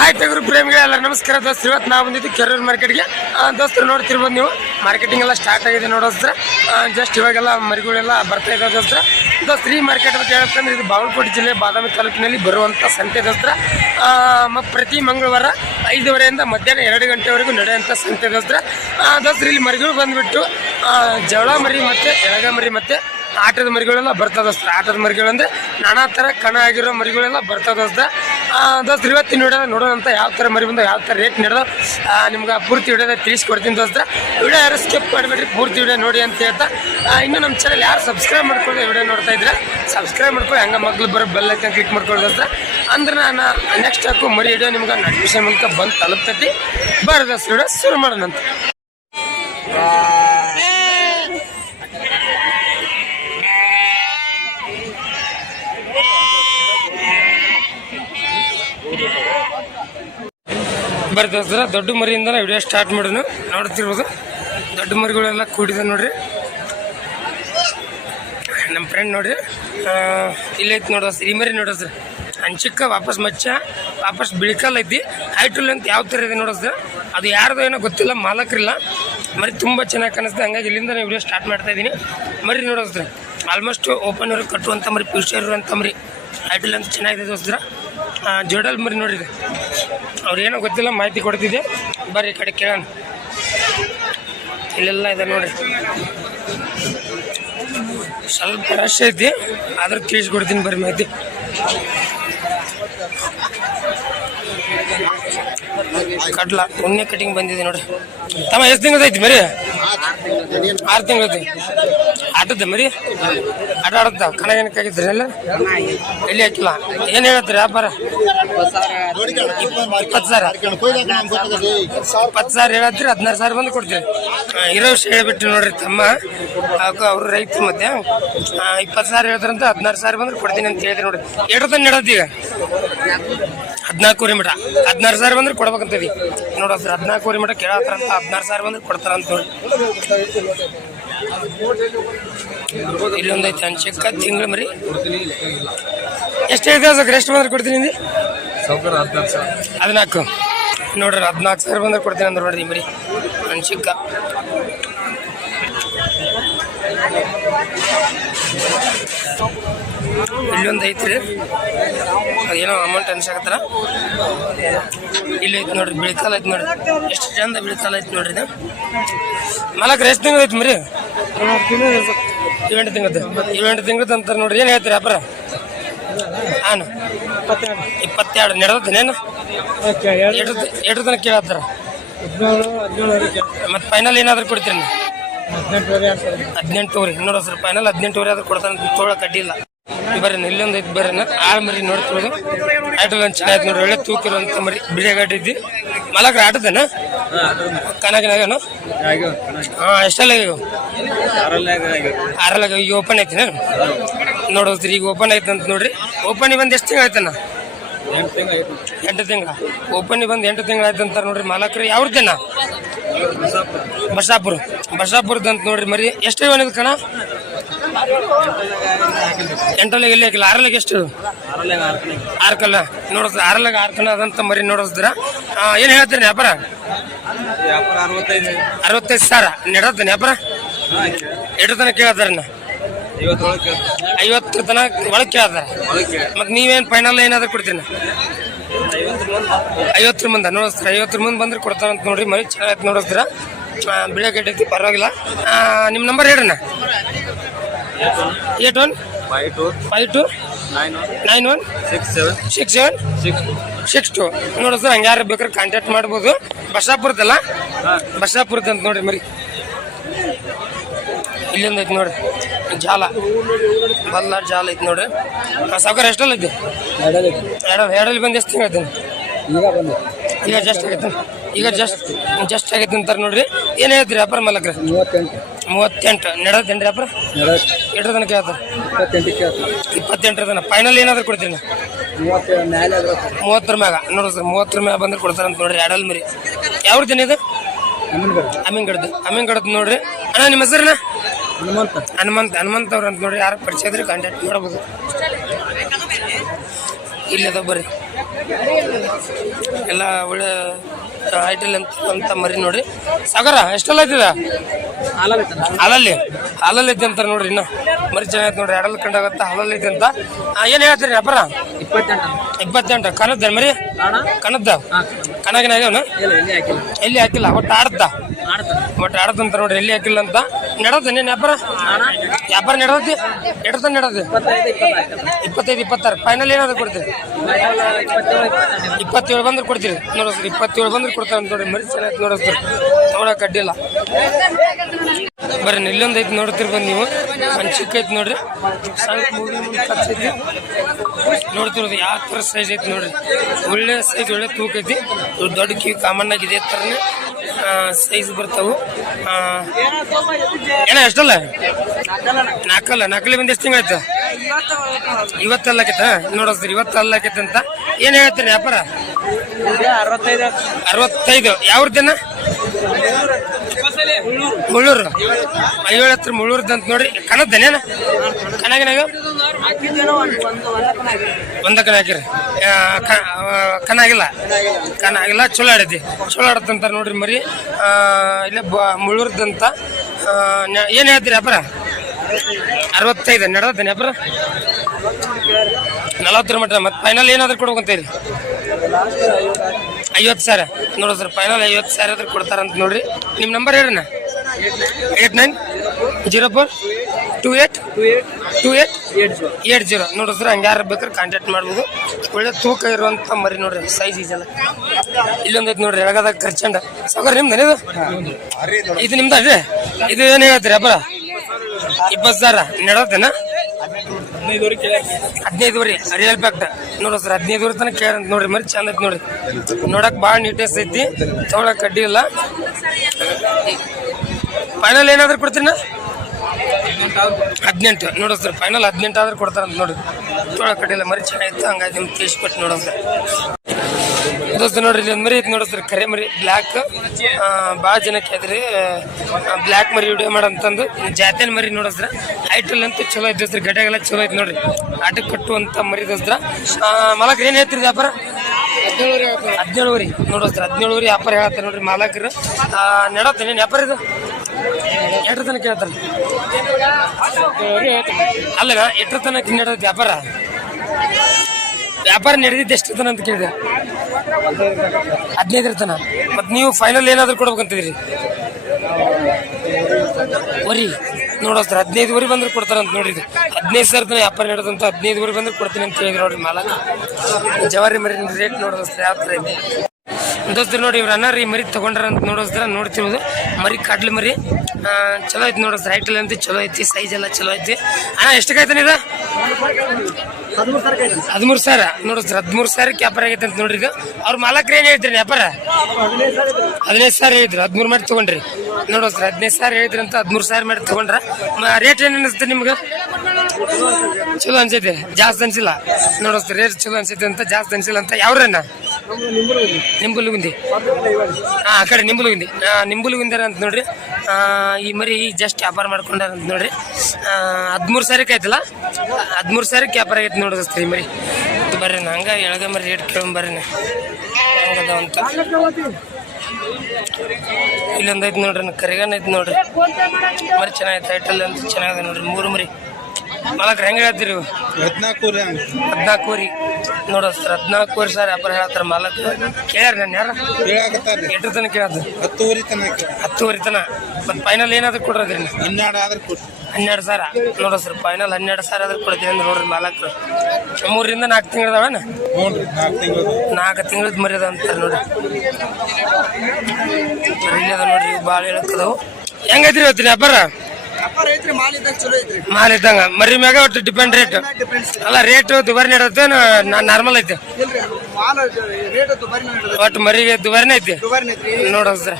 Hi ಟಗರು ಪ್ರೇಮಿಗಳೆಲ್ಲ ನಮಸ್ಕಾರ ದೋಸ್ತರು. ಇವತ್ತು ನಾವು ಬಂದಿದ್ದು ಕೆರೂರು ಮಾರ್ಕೆಟ್ಗೆ ದೋಸ್ತರು ನೋಡ್ತಿರ್ಬೋದು ನೀವು. ಮಾರ್ಕೆಟಿಂಗ್ ಎಲ್ಲ ಸ್ಟಾರ್ಟ್ ಆಗಿದೆ ನೋಡೋಸ್ತ್ರ ಜಸ್ಟ್ ಇವಾಗೆಲ್ಲ ಮರಿಗಳೆಲ್ಲ ಬರ್ತಾ ಇದೆ ದೋಸ್ತ್ರ. ದೋಸ್ತ್ರು, ಈ ಮಾರ್ಕೆಟ್ ಬಗ್ಗೆ ಹೇಳ್ಬೇಕಂದ್ರೆ ಇದು ಬಾಗಲಕೋಟೆ ಜಿಲ್ಲೆ, ಬಾದಾಮಿ ತಾಲೂಕಿನಲ್ಲಿ ಬರುವಂಥ ಸಂತೆ ದೋಸ್ತ್ರ. ಪ್ರತಿ ಮಂಗಳವಾರ ಐದುವರೆಯಿಂದ ಮಧ್ಯಾಹ್ನ ಎರಡು ಗಂಟೆವರೆಗೂ ನಡೆಯುವಂಥ ಸಂತೆ ದೋಸ್ತ್ರ. ದೋಸ್ತ್ರ, ಇಲ್ಲಿ ಮರಿಗಳು ಬಂದುಬಿಟ್ಟು ಜವಳ ಮರಿ ಮತ್ತು ಎಳಗ ಮರಿ ಮತ್ತು ಆಟದ ಮರಿಗಳೆಲ್ಲ ಬರ್ತದೆ ಆಟದ ಮರಿಗಳು ಅಂದ್ರೆ ನಾನಾ ಥರ ಕಣ ಆಗಿರೋ ಮರಿಗಳೆಲ್ಲ ಬರ್ತದೆ ದೋಸ್ತ. ಇವತ್ತಿನ ವಿಡಿಯೋ ನೋಡೋಣ ಅಂತ ಯಾವ ಥರ ಮರಿ ಬಂದ ಯಾವ ಥರ ರೇಟ್ ನಡೆದ ನಿಮ್ಗೆ ಪೂರ್ತಿ ವಿಡಿಯೋದ ತಿಳಿಸ್ಕೊಡ್ತೀನಿ ದೋಸ್ತ. ವಿಡಿಯೋ ಯಾರು ಸ್ಕಿಪ್ ಮಾಡಬೇಡ್ರಿ, ಪೂರ್ತಿ ವಿಡಿಯೋ ನೋಡಿ ಅಂತ ಹೇಳ್ತಾ. ಇನ್ನು ನಮ್ಮ ಚಾನಲ್ ಯಾರು ಸಬ್ಸ್ಕ್ರೈಬ್ ಮಾಡ್ಕೊಳ್ಳಿ ವಿಡಿಯೋ ನೋಡ್ತಾ ಇದ್ರೆ ಸಬ್ಸ್ಕ್ರೈಬ್ ಮಾಡ್ಕೊಳ್ಳಿ, ಹಂಗೆ ಮಗ್ಳು ಬರೋ ಬೆಲ್ ಐಕನ್ ಕ್ಲಿಕ್ ಮಾಡ್ಕೊಳ್ಳಿ ದೋಸ್ತ. ಅಂದ್ರೆ ನಾನು ನೆಕ್ಸ್ಟ್ ಹಾಕು ಮರಿ ವಿಡಿಯೋ ನಿಮ್ಗೆ ನೋಟಿಫಿಕೇಶನ್ ಮೂಲಕ ಬಂದು ತಲುಪ್ತೈತಿ. ಬರ್ರಿ ದೋಸ್ತ, ವಿಡಿಯೋ ಶುರು ಮಾಡೋಣ ಬರ್ತಾರೆ ದೊಡ್ಡ ಮರಿಯಿಂದ ವಿಡಿಯೋ ಸ್ಟಾರ್ಟ್ ಮಾಡೋಣ ನೋಡ್ತಿರ್ಬೋದು. ದೊಡ್ಡ ಮರಿಗಳೆಲ್ಲ ಕೂಡಿದೆ ನೋಡ್ರಿ. ನಮ್ಮ ಫ್ರೆಂಡ್ ನೋಡ್ರಿ. ಇಲ್ಲೈತಿ ನೋಡೋ ಈ ಮರಿ ನೋಡೋ ಸರ್. ಅಂಚಿಕ್ಕ ವಾಪಸ್ ಮಚ್ಚ, ವಾಪಸ್ ಬಿಳಿಕಲ್ ಐತಿ. ಹೈಟುಲ್ ಅಂತ ಯಾವ ಥರ ಇದೆ ನೋಡೋ ಸರ್. ಅದು ಯಾರ್ದು ಏನೋ ಗೊತ್ತಿಲ್ಲ, ಮಾಲಕರಿಲ್ಲ. ಮರಿ ತುಂಬ ಚೆನ್ನಾಗಿ ಕಾಣಿಸ್ತದೆ. ಹಂಗಾಗಿ ಇಲ್ಲಿಂದ ನಾನು ವಿಡಿಯೋ ಸ್ಟಾರ್ಟ್ ಮಾಡ್ತಾ ಇದ್ದೀನಿ ಮರಿ ನೋಡೋ ಸರ್. ಆಲ್ಮೋಸ್ಟ್ ಓಪನ್ ಇರೋ ಕಟ್ಟುವಂಥ ಮರಿ ಪ್ಯೂಚರ್ ಇರುವಂಥ ಮರಿ. ಹೈಟುಲ್ ಅಂತ ಚೆನ್ನಾಗಿದೆ ದೋಸ್ತರ. ಜೋಡಲ್ ಮರಿ ಇದು. ಅವ್ರು ಏನೋ ಗೊತ್ತಿಲ್ಲ, ಮಾಹಿತಿ ಕೊಡ್ತಿದ್ದೆ. ಬರ್ರಿ ಕಡೆ ಕೇಳೋಣ. ಇಲ್ಲೆಲ್ಲ ಇದೆ ನೋಡ್ರಿ. ಸ್ವಲ್ಪ ರಶ್ ಐತಿ, ಆದ್ರೂ ತಿಳಿಸ್ಕೊಡ್ತೀನಿ ಬರ್ರಿ ಮಾಹಿತಿ. ಕಡ್ಲ, ಉಣ್ಣೆ ಕಟಿಂಗ್ ಬಂದಿದೆ ನೋಡಿ ತಮ್ಮ, ಎಷ್ಟು ತಿಂಗಳು ಬರೀ ಮರಿ? ಆರು ತಿಂಗಳೈತಿ ಆಟದ ಮರಿ. ಆಟ ಆಡುತ್ತ? ಕಣ ಎಲ್ಲ? ಎಲ್ಲಿ ಹಾಕಿಲ್ಲ? ಏನು ಹೇಳತ್ರಿ ವ್ಯಾಪಾರ? ಇಪ್ಪತ್ತು ಸಾವಿರ. ಇಪ್ಪತ್ತು ಸಾವಿರ ಹೇಳತ್ತೀರಿ ಹದಿನಾರು ಸಾವಿರ ಬಂದು ಕೊಡ್ತೀರಿ. ಇರೋ ವಿಷಯ ಹೇಳ್ಬಿಟ್ಟು ನೋಡ್ರಿ ತಮ್ಮ. ಅವ್ರು ರೈತರು ಮತ್ತೆ ಇಪ್ಪತ್ತು ಸಾವಿರ ಹೇಳ್ತಾರಂತ ಹದಿನಾರು ಸಾವಿರ ಬಂದ್ರೆ ಕೊಡ್ತೀನಿ ಅಂತ ಹೇಳಿದ್ರಿ ನೋಡ್ರಿ. ಎರಡು ತಂದು ಈಗ. ಹದಿನಾಲ್ಕೂವರೆ ಮಠ. ಹದಿನಾರು ಸಾವಿರ ಬಂದ್ರೆ ಕೊಡ್ಬೇಕಂತೀವಿ ನೋಡೋದ್ರಿ ಹದಿನಾಲ್ಕೂವರೆ ಮಠ ಕೇಳತ್ತಾರಂತ ಹದಿನಾರು ಸಾವಿರ ಬಂದ್ರೆ ಕೊಡ್ತಾರಂತ ನೋಡಿ ಇಲ್ಲೊಂದೈತೆ ಚಿಕ್ಕ ತಿಂಗಳ ಮರಿ. ಎಷ್ಟು ಹೇಳ್ತೀವಿ ಸರ್ ಎಷ್ಟು ಬಂದ್ರೆ ಕೊಡ್ತೀನಿ ಅಂದಿ ಹದಿನಾಲ್ಕು ನೋಡ್ರಿ ಹದಿನಾಲ್ಕು ಸಾವಿರ ಬಂದ್ರೆ ಕೊಡ್ತೀನಿ ಅಂದ್ರೆ ನೋಡ್ರಿ ಮರಿ. ಅನ್ಸಿಕ್ಕ ಇಲ್ಲೊಂದು ಐತ್ರಿ. ಅದೇನೋ ಅಮೌಂಟ್ ಅನ್ಸಕತ್ತಾರ. ಇಲ್ಲಿ ಐತಿ ನೋಡ್ರಿ, ಬಿಳಿಕಾಲ ಐತಿ ನೋಡ್ರಿ. ಎಷ್ಟು ಚಂದ ಬಿಳಿಕಾಲ ಐತಿ ನೋಡ್ರಿ ನಾಲ್ಕು ಎಷ್ಟು ತಿಂಗಳು ಐತಿ ಮರಿ? ಇವೆಂಟು ತಿಂಗಳ ಇವೆಂಟು ತಿಂಗಳದ್ದು ಅಂತಾರೆ ನೋಡ್ರಿ. ಏನು ಹೇಳ್ತೀರಿ ಅಪ್ಪರ ಹಾಂ ಇಪ್ಪತ್ತೆರಡು ನಡೆದೇನು ಎಷ್ಟು ತನಕ ಕೇಳತ್ತಾರ. ಮತ್ತೆ ಫೈನಲ್ ಏನಾದ್ರು ಕೊಡ್ತೀರಿ ಹದಿನೆಂಟು ಹದಿನೆಂಟು ನೋಡೋ ಸರ್ ಫೈನಲ್ ಹದಿನೆಂಟುವರೆ ಆದ್ರೆ ಕೊಡ್ತಾನೆ ತೋಳ ಅಡ್ಡಿಲ್ಲ ಬರ್ರಿ ಇಲ್ಲೊಂದು ಐತಿ ಬರ್ರಿ ಆಳ ಮರಿ ನೋಡ್ತಿರೋದು. ಆಟೋ ಒಂದು ಚೆನ್ನಾಗಿ ನೋಡಿ ಒಳ್ಳೆ ತೂಕಿರುವಂತ ಮರಿ ಬಿಡಿಯಾಗಾಟ ಐತಿ. ಮಲಕ್ರ, ಆಟದನ? ಕನಕನಾಗನು ಹಾಂ, ಎಷ್ಟೆಲ್ಲ ಇವು ಆರಲ್ಲ ಈಗ ಓಪನ್ ಐತಿನ? ನೋಡೋದ್ರಿ, ಈಗ ಓಪನ್ ಐತೆ ಅಂತ ನೋಡ್ರಿ. ಓಪನ್ ಬಂದು ಎಷ್ಟು ತಿಂಗಳು ಆಯ್ತಣ್ಣ? ಎಂಟು ತಿಂಗಳ. ಓಪನ್ ಬಂದು ಎಂಟು ತಿಂಗಳು ಆಯ್ತು ಅಂತಾರೆ ನೋಡ್ರಿ, ಮಾಲಕರು. ಯಾವ್ರದ್ದೇನ ಬಸಾಪುರ. ಬಸಾಪುರದ ಅಂತ ನೋಡ್ರಿ ಮರಿ. ಎಷ್ಟು ಕಣ? ಎಂಟಲ್ಲಿಗೆ ಎಲ್ಲಿ ಆರಲ್ಲಿಗೆ ಎಷ್ಟು? ಆರ್ಕಲ್ಲ. ನೋಡಿಸ್ ಆರಲ್ಲಿಗೆ ಆರು ಕಣ ಅದಂತ ಮರಿ ನೋಡಿಸ್ದ್ರ. ಏನು ಹೇಳ್ತೀರಿ ವ್ಯಾಪಾರ ಅರವತ್ತೈದು ಸಾವಿರ. ನೆಡತ್ತೇನೆ ವ್ಯಾಪಾರ ಎಷ್ಟು ತನಕ ಕೇಳತ್ತಾರನ್ನ ಐವತ್ತು ತನಕ ಒಳಗೆ ಕೇಳತ್ತಾರ ಮತ್ತೆ ನೀವೇನು ಫೈನಲ್ ಏನಾದ್ರು ಕೊಡ್ತೀನಿ ಐವತ್ತರ ಮುಂದೆ ನೋಡಿಸ್ತೀರ. ಐವತ್ತರ ಮುಂದೆ ಬಂದ್ರೆ ಕೊಡ್ತಾರಂತ ನೋಡ್ರಿ. ಮರಿ ಚೆನ್ನಾಗಿ ನೋಡಿಸ್ತೀರ. ಬಿಳೆ ಐತಿ, ಪರವಾಗಿಲ್ಲ. ನಿಮ್ಮ number ಹೇಳ್ರಣ್ಣ eight one five two nine one six seven six two ನೋಡಿ ಸರ್ ಹಂಗೆ ಯಾರು ಬೇಕಾದ್ರೆ ಕಾಂಟ್ಯಾಕ್ಟ್ ಮಾಡ್ಬೋದು. ಬಸಾಪುರದಲ್ಲ ಬಸಾಪುರದ ಅಂತ ನೋಡಿರಿ ಮರಿ. ಇಲ್ಲಿಂದ ಐತಿ ನೋಡಿ ಜಾಲ. ಬಲ್ಲ ಜಾಲ ಐತಿ ನೋಡಿ ಸಾವುಕಾರ ಎಷ್ಟಲ್ಲ ಐತಿ ಎರಡು ಎರಡಲ್ಲಿ. ಬಂದು ಎಷ್ಟು ತಿಂಗಳು ಈಗ ಜಸ್ಟ್ ಆಗೈತೆ ಈಗ ಜಸ್ಟ್ ಜಸ್ಟ್ ಆಗೈತೆ ಅಂತಾರೆ ನೋಡ್ರಿ. ಏನು ಹೇಳ್ತೀರಿ ವ್ಯಾಪಾರ ಮಲಕ್ರೆ? ಮೂವತ್ತೆಂಟು. ನಡೆದತ್ತೇನ್ರಿ ವ್ಯಾಪಾರ? ಎಷ್ಟು ತನಕ ಹೇಳ್ತಾರೆ ಇಪ್ಪತ್ತೆಂಟರ ತನಕ. ಫೈನಲ್ ಏನಾದ್ರು ಕೊಡ್ತೀನಿ. ಮೂವತ್ತರ ಮ್ಯಾಗ. ನೋಡ್ರಿ ಸರ್ ಮೂವತ್ತರ ಮ್ಯಾಗ ಬಂದ್ರೆ ಕೊಡ್ತಾರೆ ಅಂತ ನೋಡ್ರಿ ಎರಡಲ್ ಮರಿ. ಯಾವ ದಿನ ಇದು? ಅಮೀನ್ಗಡ್ದು ಅಮೀನ್ಗಡ್ದು ನೋಡ್ರಿ. ಅಣ್ಣ ನಿಮ್ಮ ಹೆಸರಣ್ಣ? ಹನುಮಂತ. ಹನುಮಂತ. ಅವ್ರು ಅಂತ ನೋಡ್ರಿ ಯಾರು ಪರಿಚಯ ಇದ್ರೆ ಕಾಂಟ್ಯಾಕ್ಟ್ ಮಾಡ್ಬೋದು. ಇಲ್ಲದ ಬರ್ರಿ. ಎಲ್ಲ ಒಳ್ಳೆ ಹೈಟಲ್ ಅಂತ ಅಂತ ಮರಿ ನೋಡ್ರಿ. ಸಾಗರ, ಎಷ್ಟೆಲ್ಲ ಐತಿದ ಹಾಲಲ್ಲಿ. ಹಾಲಲ್ಲಿ ಐತಿ ಅಂತಾರೆ ನೋಡ್ರಿ ಇನ್ನ. ಮರಿ ಚೆನ್ನಾಗೈತೆ ನೋಡ್ರಿ. ಎಡಲ್ ಕಂಡಾಗತ್ತ ಹಾಲಲ್ಲಿ ಐತಿ ಅಂತ. ಏನ್ ಹೇಳ್ತೀರಿ ಅಪ್ಪರ ಇಪ್ಪತ್ತೆಂಟು. ಕನದ್ದ ಮರಿ? ಕನದ್ದ? ಕನಗಿನ ಎಲ್ಲಿ ಹಾಕಿಲ್ಲ. ಒಟ್ಟು ಆಡತ್ತ ಒಟ್ಟು ಆಡತ್ತಂತ ನೋಡ್ರಿ, ಎಲ್ಲಿ ಹಾಕಿಲ್ಲ ಅಂತ. ನೆಡದ ನೀನು ವ್ಯಾಪಾರ? ವ್ಯಾಪಾರ ನೆಡದಿ? ಎಡದ ನೆಡದಿ? ಇಪ್ಪತ್ತೈದು, ಇಪ್ಪತ್ತಾರು. ಫೈನಲ್ ಏನಾದ್ರು ಕೊಡ್ತೀರಿ? ಇಪ್ಪತ್ತೇಳು ಬಂದ್ರೆ ಕೊಡ್ತೀರಿ. ನೋಡಿಸ್ರಿ ಇಪ್ಪತ್ತೇಳು ಬಂದ್ರೆ ಕೊಡ್ತಾರೆ ನೋಡಿ ಮರಿ ಚೆನ್ನಾಗಿ ನೋಡಿಸ್ರಿ ನೋಡಕ್ ಅಡ್ಡಿಲ್ಲ ಬರ್ರಿ ಇಲ್ಲೊಂದು ಐತಿ ನೋಡ್ತಿರ್ಬೋದು ನೀವು. ಒಂದು ಚಿಕ್ಕ ಐತಿ ನೋಡ್ರಿ. ಸಣ್ಣ ಐತಿ. ನೋಡ್ತಿರೋದು ಯಾವ ಥರ ಸೈಜ್ ಐತಿ ನೋಡ್ರಿ. ಒಳ್ಳೆ ಸೈಜ್ ಒಳ್ಳೆ ತೂಕ ಐತಿ. ದೊಡ್ಡ ಕಿವಿ ಕಾಮನ್ ಆಗಿ ಇದೇ ಥರನೇ ಸೈಜ್ ಬರ್ತಾವು. ಏನ ಎಷ್ಟಲ್ಲ? ನಾಲ್ಕಲ್ಲ ನಾಲ್ಕಲ್ಲಿ ಬಂದು ಎಷ್ಟು ತಿಂಗಳಾಯ್ತು ಇವತ್ತಲ್ಲಕೈತ ನೋಡೋದ್ರಿ ಇವತ್ತು ಆಕೈತ ಅಂತ. ಏನ್ ಹೇಳ್ತೀರಿ ವ್ಯಾಪಾರ? ಅರವತ್ತೈದು. ಅರವತ್ತೈದು. ಯಾವ್ರದ್ದೇನ ಮುಳ್ಳೂರು. ಐವೇಳ ಹತ್ರ ಮುಳ್ಳೂರ್ದು ಅಂತ ನೋಡ್ರಿ. ಕಣದ್ದೇನೇನ? ಕಣಗಿನಾಗ? ಒಂದ ಕಣ ಹಾಕಿರಿ ಕಣ ಆಗಿಲ್ಲ ಕಣ ಆಗಿಲ್ಲ ಚಲೋ ಆಡೈತಿ ಚಲೋ ಆಡತ್ತಂತ ನೋಡ್ರಿ ಮರಿ. ಇಲ್ಲಿ ಬ ಮುಳ್ಳೂರ್ದಂತ ಏನ್ ಹೇಳ್ತೀರಿ ಅಪರ? ಅರವತ್ತೈದು ನಡೆದತ್ತೆ ಅಪರ? ನಲವತ್ತರ ಮಟ್ಟ, ಮತ್ತೆ ಫೈನಲ್ ಏನಾದ್ರು ಕೊಡ್ಬೇಕಂತೀರಿ ಐವತ್ತು ಸಾವಿರ. ನೋಡಿ ಸರ್ ಫೈನಲ್ ಐವತ್ತು ಸಾವಿರ ಆದ್ರೆ ಕೊಡ್ತಾರಂತ ನೋಡ್ರಿ. ನಿಮ್ಮ ನಂಬರ್ ಹೇಳ್ರಿ eight nine zero four two eight two eight eight zero ನೋಡ್ರಿ ಸರ್, ಹಂಗೆ ಯಾರು ಬೇಕಾದ್ರೆ ಕಾಂಟ್ಯಾಕ್ಟ್ ಮಾಡ್ಬೋದು. ಒಳ್ಳೆ ತೂಕ ಇರುವಂಥ ಮರಿ ನೋಡ್ರಿ ಸೈಜ್ ಇದೆಲ್ಲ ಇಲ್ಲೊಂದು ಐತೆ ನೋಡ್ರಿ, ಎಳಗದ ಖರ್ಚಂಡ ಸಾವ್ಕಾರ, ನಿಮ್ದು ಇದು ಇದು ನಿಮ್ದು ಅದೇ? ಇದು ಏನು ಹೇಳ್ತೀರಿ ಹಬ್ಬ ಇಪ್ಪತ್ತು ಸಾವಿರ ನಡೋದೇನ ಹದಿನೈದುವರೆ ರಿಯಲ್ ಪ್ಯಾಕ್ಟ್ ನೋಡ್ರಿ ಸರ್ ಹದಿನೈದುವರೆ ತನಕ ಕೇಳಂತ ನೋಡ್ರಿ, ಮರಿ ಚಂದ ಐತಿ ನೋಡ್ರಿ. ನೋಡಕ್ ಭಾಳ ನೀಟ್ನೆಸ್ ಐತಿ, ತೊಗೊಳಕ್ ಕಡ್ಡಿ ಇಲ್ಲ. ಫೈನಲ್ ಏನಾದ್ರು ಕೊಡ್ತೀನ ಹದಿನೆಂಟು. ನೋಡೋ ಸರ್ ಫೈನಲ್ ಹದಿನೆಂಟು ಆದ್ರೆ ಕೊಡ್ತಾರಂತ ನೋಡಿ ತೊಗೊಳಕ್ ಕಡ್ಡಿ ಇಲ್ಲ, ಮರಿ ಚೆನ್ನಾಗಿತ್ತು ಹಂಗಾಗಿ ನಿಮ್ಗೆ ತಿಳಿಸ್ಕೊಟ್ಟು ನೋಡೋ ಸರ್. ದೋಸ್ತ ನೋಡ್ರಿ ಇಲ್ಲಿ ಒಂದು ಮರಿ ಐತಿ ನೋಡಿಸ್ರಿ ಕರೆ ಮರಿ ಬ್ಲ್ಯಾಕ್ ಭಾಳ ಜನ ಕೇಳಿದ್ರಿ ಬ್ಲ್ಯಾಕ್ ಮರಿ ವಿಡಿಯೋ ಮಾಡಂತಂದು ಜಾತಿನ ಮರಿ ನೋಡಿಸ್ರ ಐಟಲ್ ಅಂತೂ ಚಲೋ ಐತಿ ದೋಸ್ತ್ರಿ ಗಡ್ಡೆಗೆಲ್ಲ ಚಲೋ ಐತಿ ನೋಡ್ರಿ. ಆಟಕ್ಕೆ ಕಟ್ಟುವಂತ ಮರಿ ದೋಸ್ತ್ರ ಮಲಕ್ ಏನು ಹೇಳ್ತೀರಿ ವ್ಯಾಪಾರ? ಹದಿನೇಳುವರಿ ನೋಡೋಸ್ರ ಹದಿನೇಳುವರಿ. ವ್ಯಾಪಾರ ಹೇಳ್ತಾರೆ ನೋಡ್ರಿ ಮಾಲಕರು. ನಡತ್ತೆ ಏನು ವ್ಯಾಪಾರ ಇದು? ಎಟ್ರ ತನಕ ಹೇಳ್ತಾರೆ? ಅಲ್ಲ ಎಟ್ರ ತನಕ ನಡೆದ ವ್ಯಾಪಾರ? ವ್ಯಾಪಾರ ನಡೆದಿದ್ದು ಎಷ್ಟು ತನ ಅಂತ ಕೇಳಿದೆ. ಹದಿನೈದರ ತನ. ಮತ್ತು ನೀವು ಫೈನಲ್ ಏನಾದರೂ ಕೊಡ್ಬೇಕಂತಿದ್ರಿ ವರಿ. ನೋಡೋಸ್ತಾರ ಹದಿನೈದು ವರಿ ಬಂದ್ರೆ ಕೊಡ್ತಾರಂತ ನೋಡಿದ್ರಿ ಹದಿನೈದು ಸಾವಿರ ತನ ವ್ಯಾಪಾರ ನಡೆದಂತ ಹದಿನೈದು ವರಿ ಬಂದ್ರೆ ಕೊಡ್ತೀನಿ ಅಂತ ಹೇಳಿದ್ರು ನೋಡ್ರಿ ಮಾಲಕ. ಜವಾರಿ ಮರಿ ರೇಟ್ ನೋಡೋಸ್ತಾರ ಯಾವ ಥರ ಇದೆ? ದೋಸ್ತರು ನೋಡಿ ಇವ್ರು ಅನ್ನಾರಿ ಮರಿ ತಗೊಂಡ್ರ ಅಂತ ನೋಡೋಸ್ತಾರ ನೋಡ್ತಿರೋದು. ಮರಿ ಕಡ್ಲು ಮರಿ. ಚಲೋ ಐತಿ ರೈಟ್ ಹೈಟಲ್ ಅಂತ ಚಲೋ ಐತಿ ಸೈಜ್ ಎಲ್ಲ ಚಲೋ ಐತಿ. ಅಣ್ಣ ಎಷ್ಟಕ್ಕಾಯ್ತಾನೆ ಇದು? ಹದಿಮೂರು ಸಾವಿರ ನೋಡು ಸರ್, ಹದಿಮೂರು ಸಾವಿರ ವ್ಯಾಪಾರ ಆಗೈತೆ ಅಂತ ನೋಡ್ರಿ ಅವ್ರ ಮಾಲಕ್ರೆ ಏನು ಹೇಳ್ತೀರಿ ವ್ಯಾಪಾರ? ಹದಿನೈದು ಸಾವಿರ ಹೇಳಿದ್ರು. ಹದಿಮೂರು ಮಾಡಿ ತಗೊಂಡ್ರಿ. ನೋಡು ಸರ್, ಹದಿನೈದು ಸಾವಿರ ಹೇಳಿದ್ರಿ ಅಂತ ಹದಿಮೂರು ಸಾವಿರ ಮಾಡಿ ತಗೊಂಡ್ರ. ರೇಟ್ ಏನು ಅನಿಸುತ್ತೆ ನಿಮ್ಗೆ? ಚಲೋ ಅನ್ಸೈತೆ. ಜಾಸ್ತಿ ಅನ್ಸಿಲ್ಲ. ನೋಡು ಸರ್ ರೇಟ್ ಚಲೋ ಅನ್ಸೈತೆ ಅಂತ ಜಾಸ್ತಿ ಅನ್ಸಿಲ್ಲ ಅಂತ ಯಾವ್ರನ್ನ ನಿಂಬುಲಗುಂದಿ. ಹಾಂ ಆ ಕಡೆ ನಿಂಬುಲುಗುಂದಿ. ನಿಂಬುಲುಗುಂದಿರ ಅಂತ ನೋಡ್ರಿ. ಈ ಮರಿ ಈಗ ಜಸ್ಟ್ ವ್ಯಾಪಾರ ಮಾಡ್ಕೊಂಡಾರ ಅಂತ ನೋಡ್ರಿ. ಹದಿಮೂರು ಸಾವಿರಕ್ಕೆ ಆಯ್ತಲ್ಲ? ಹದಿಮೂರು ಸಾವಿರಕ್ಕೆ ವ್ಯಾಪಾರ ಆಗೈತೆ ಈ ಮರಿ. ಬರ್ರಿ ಹಂಗ ಎಳಗ ಮರಿ ರೇಟ್ ಕೇಳೋಣ ಬರ್ರಿ ಅಂತ. ಇಲ್ಲೊಂದು ಐತೆ ನೋಡ್ರಿ ಕರಿಗನ್ ಐತೆ ನೋಡ್ರಿ. ಮರಿ ಚೆನ್ನಾಗೈತೆ ಐಟಲ್ ಅಂತ ಚೆನ್ನಾಗಿದೆ ನೋಡ್ರಿ. ಮೂರು ಮರಿ. ಮಾಲಕ್ರು ಹೆಂಗೆ ಹೇಳ್ತೀರಿ ಇವು ಹದಿನಾಲ್ಕು ಹದಿನಾಲ್ಕೂವರೆ ನೋಡೋ ಸರ್ ಹದಿನಾಲ್ಕೂವರೆ ಸರ್ ವ್ಯಾಪಾರ ಹೇಳ್ತಾರೆ ಮಾಲಕ್ ಕೇಳ್ಯಾರ ನಾನು ಯಾರ? ತನಕ ಕೇಳದು? ಹತ್ತುವರೆ ತನಕ. ಹತ್ತುವರೆ ತನ. ಮತ್ತು ಫೈನಲ್ ಏನಾದ್ರು ಕೊಡ್ರಿ ಹನ್ನೆರಡು ಆದ್ರೆ ಕೊಡ್ರಿ. ಹನ್ನೆರಡು ಸಾವಿರ. ನೋಡೋ ಸರ್ ಫೈನಲ್ ಹನ್ನೆರಡು ಸಾವಿರ ಆದ್ರೆ ಕೊಡ್ತೀನಿ ಅಂದ್ರೆ ನೋಡ್ರಿ ಮಾಲಕ್ರು. ಮೂರರಿಂದ ನಾಲ್ಕು ಹ್ಞೂ ರೀ ನಾಲ್ಕು ತಿಂಗಳು ನಾಲ್ಕು ತಿಂಗಳದ ಮರ್ಯಾದ ಅಂತಾರೆ ನೋಡ್ರಿ. ಇಲ್ಲಿ ಅದ ನೋಡ್ರಿ ಭಾಳ ಹೇಳಕ್ಕದವು ಹೆಂಗೈತ್ರಿ ಇವತ್ತಿನ ವ್ಯಾಪಾರ? ವ್ಯಾಪಾರ ಐತ್ರಿ ಮಾಲ್ ಇದ್ದಾಗ ಮರಿ ಮ್ಯಾಗ ಒಟ್ಟು ಡಿಪೆಂಡ್ ರೇಟ್ ಅಲ್ಲ ರೇಟ್ ದುಬಾರಿ ನಡತ್ತೆ ನಾರ್ಮಲ್ ಐತೆ. ಒಟ್ಟು ಮರಿಗೆ ದುಬಾರಿ ಐತಿ. ನೋಡೋ ಸರ್.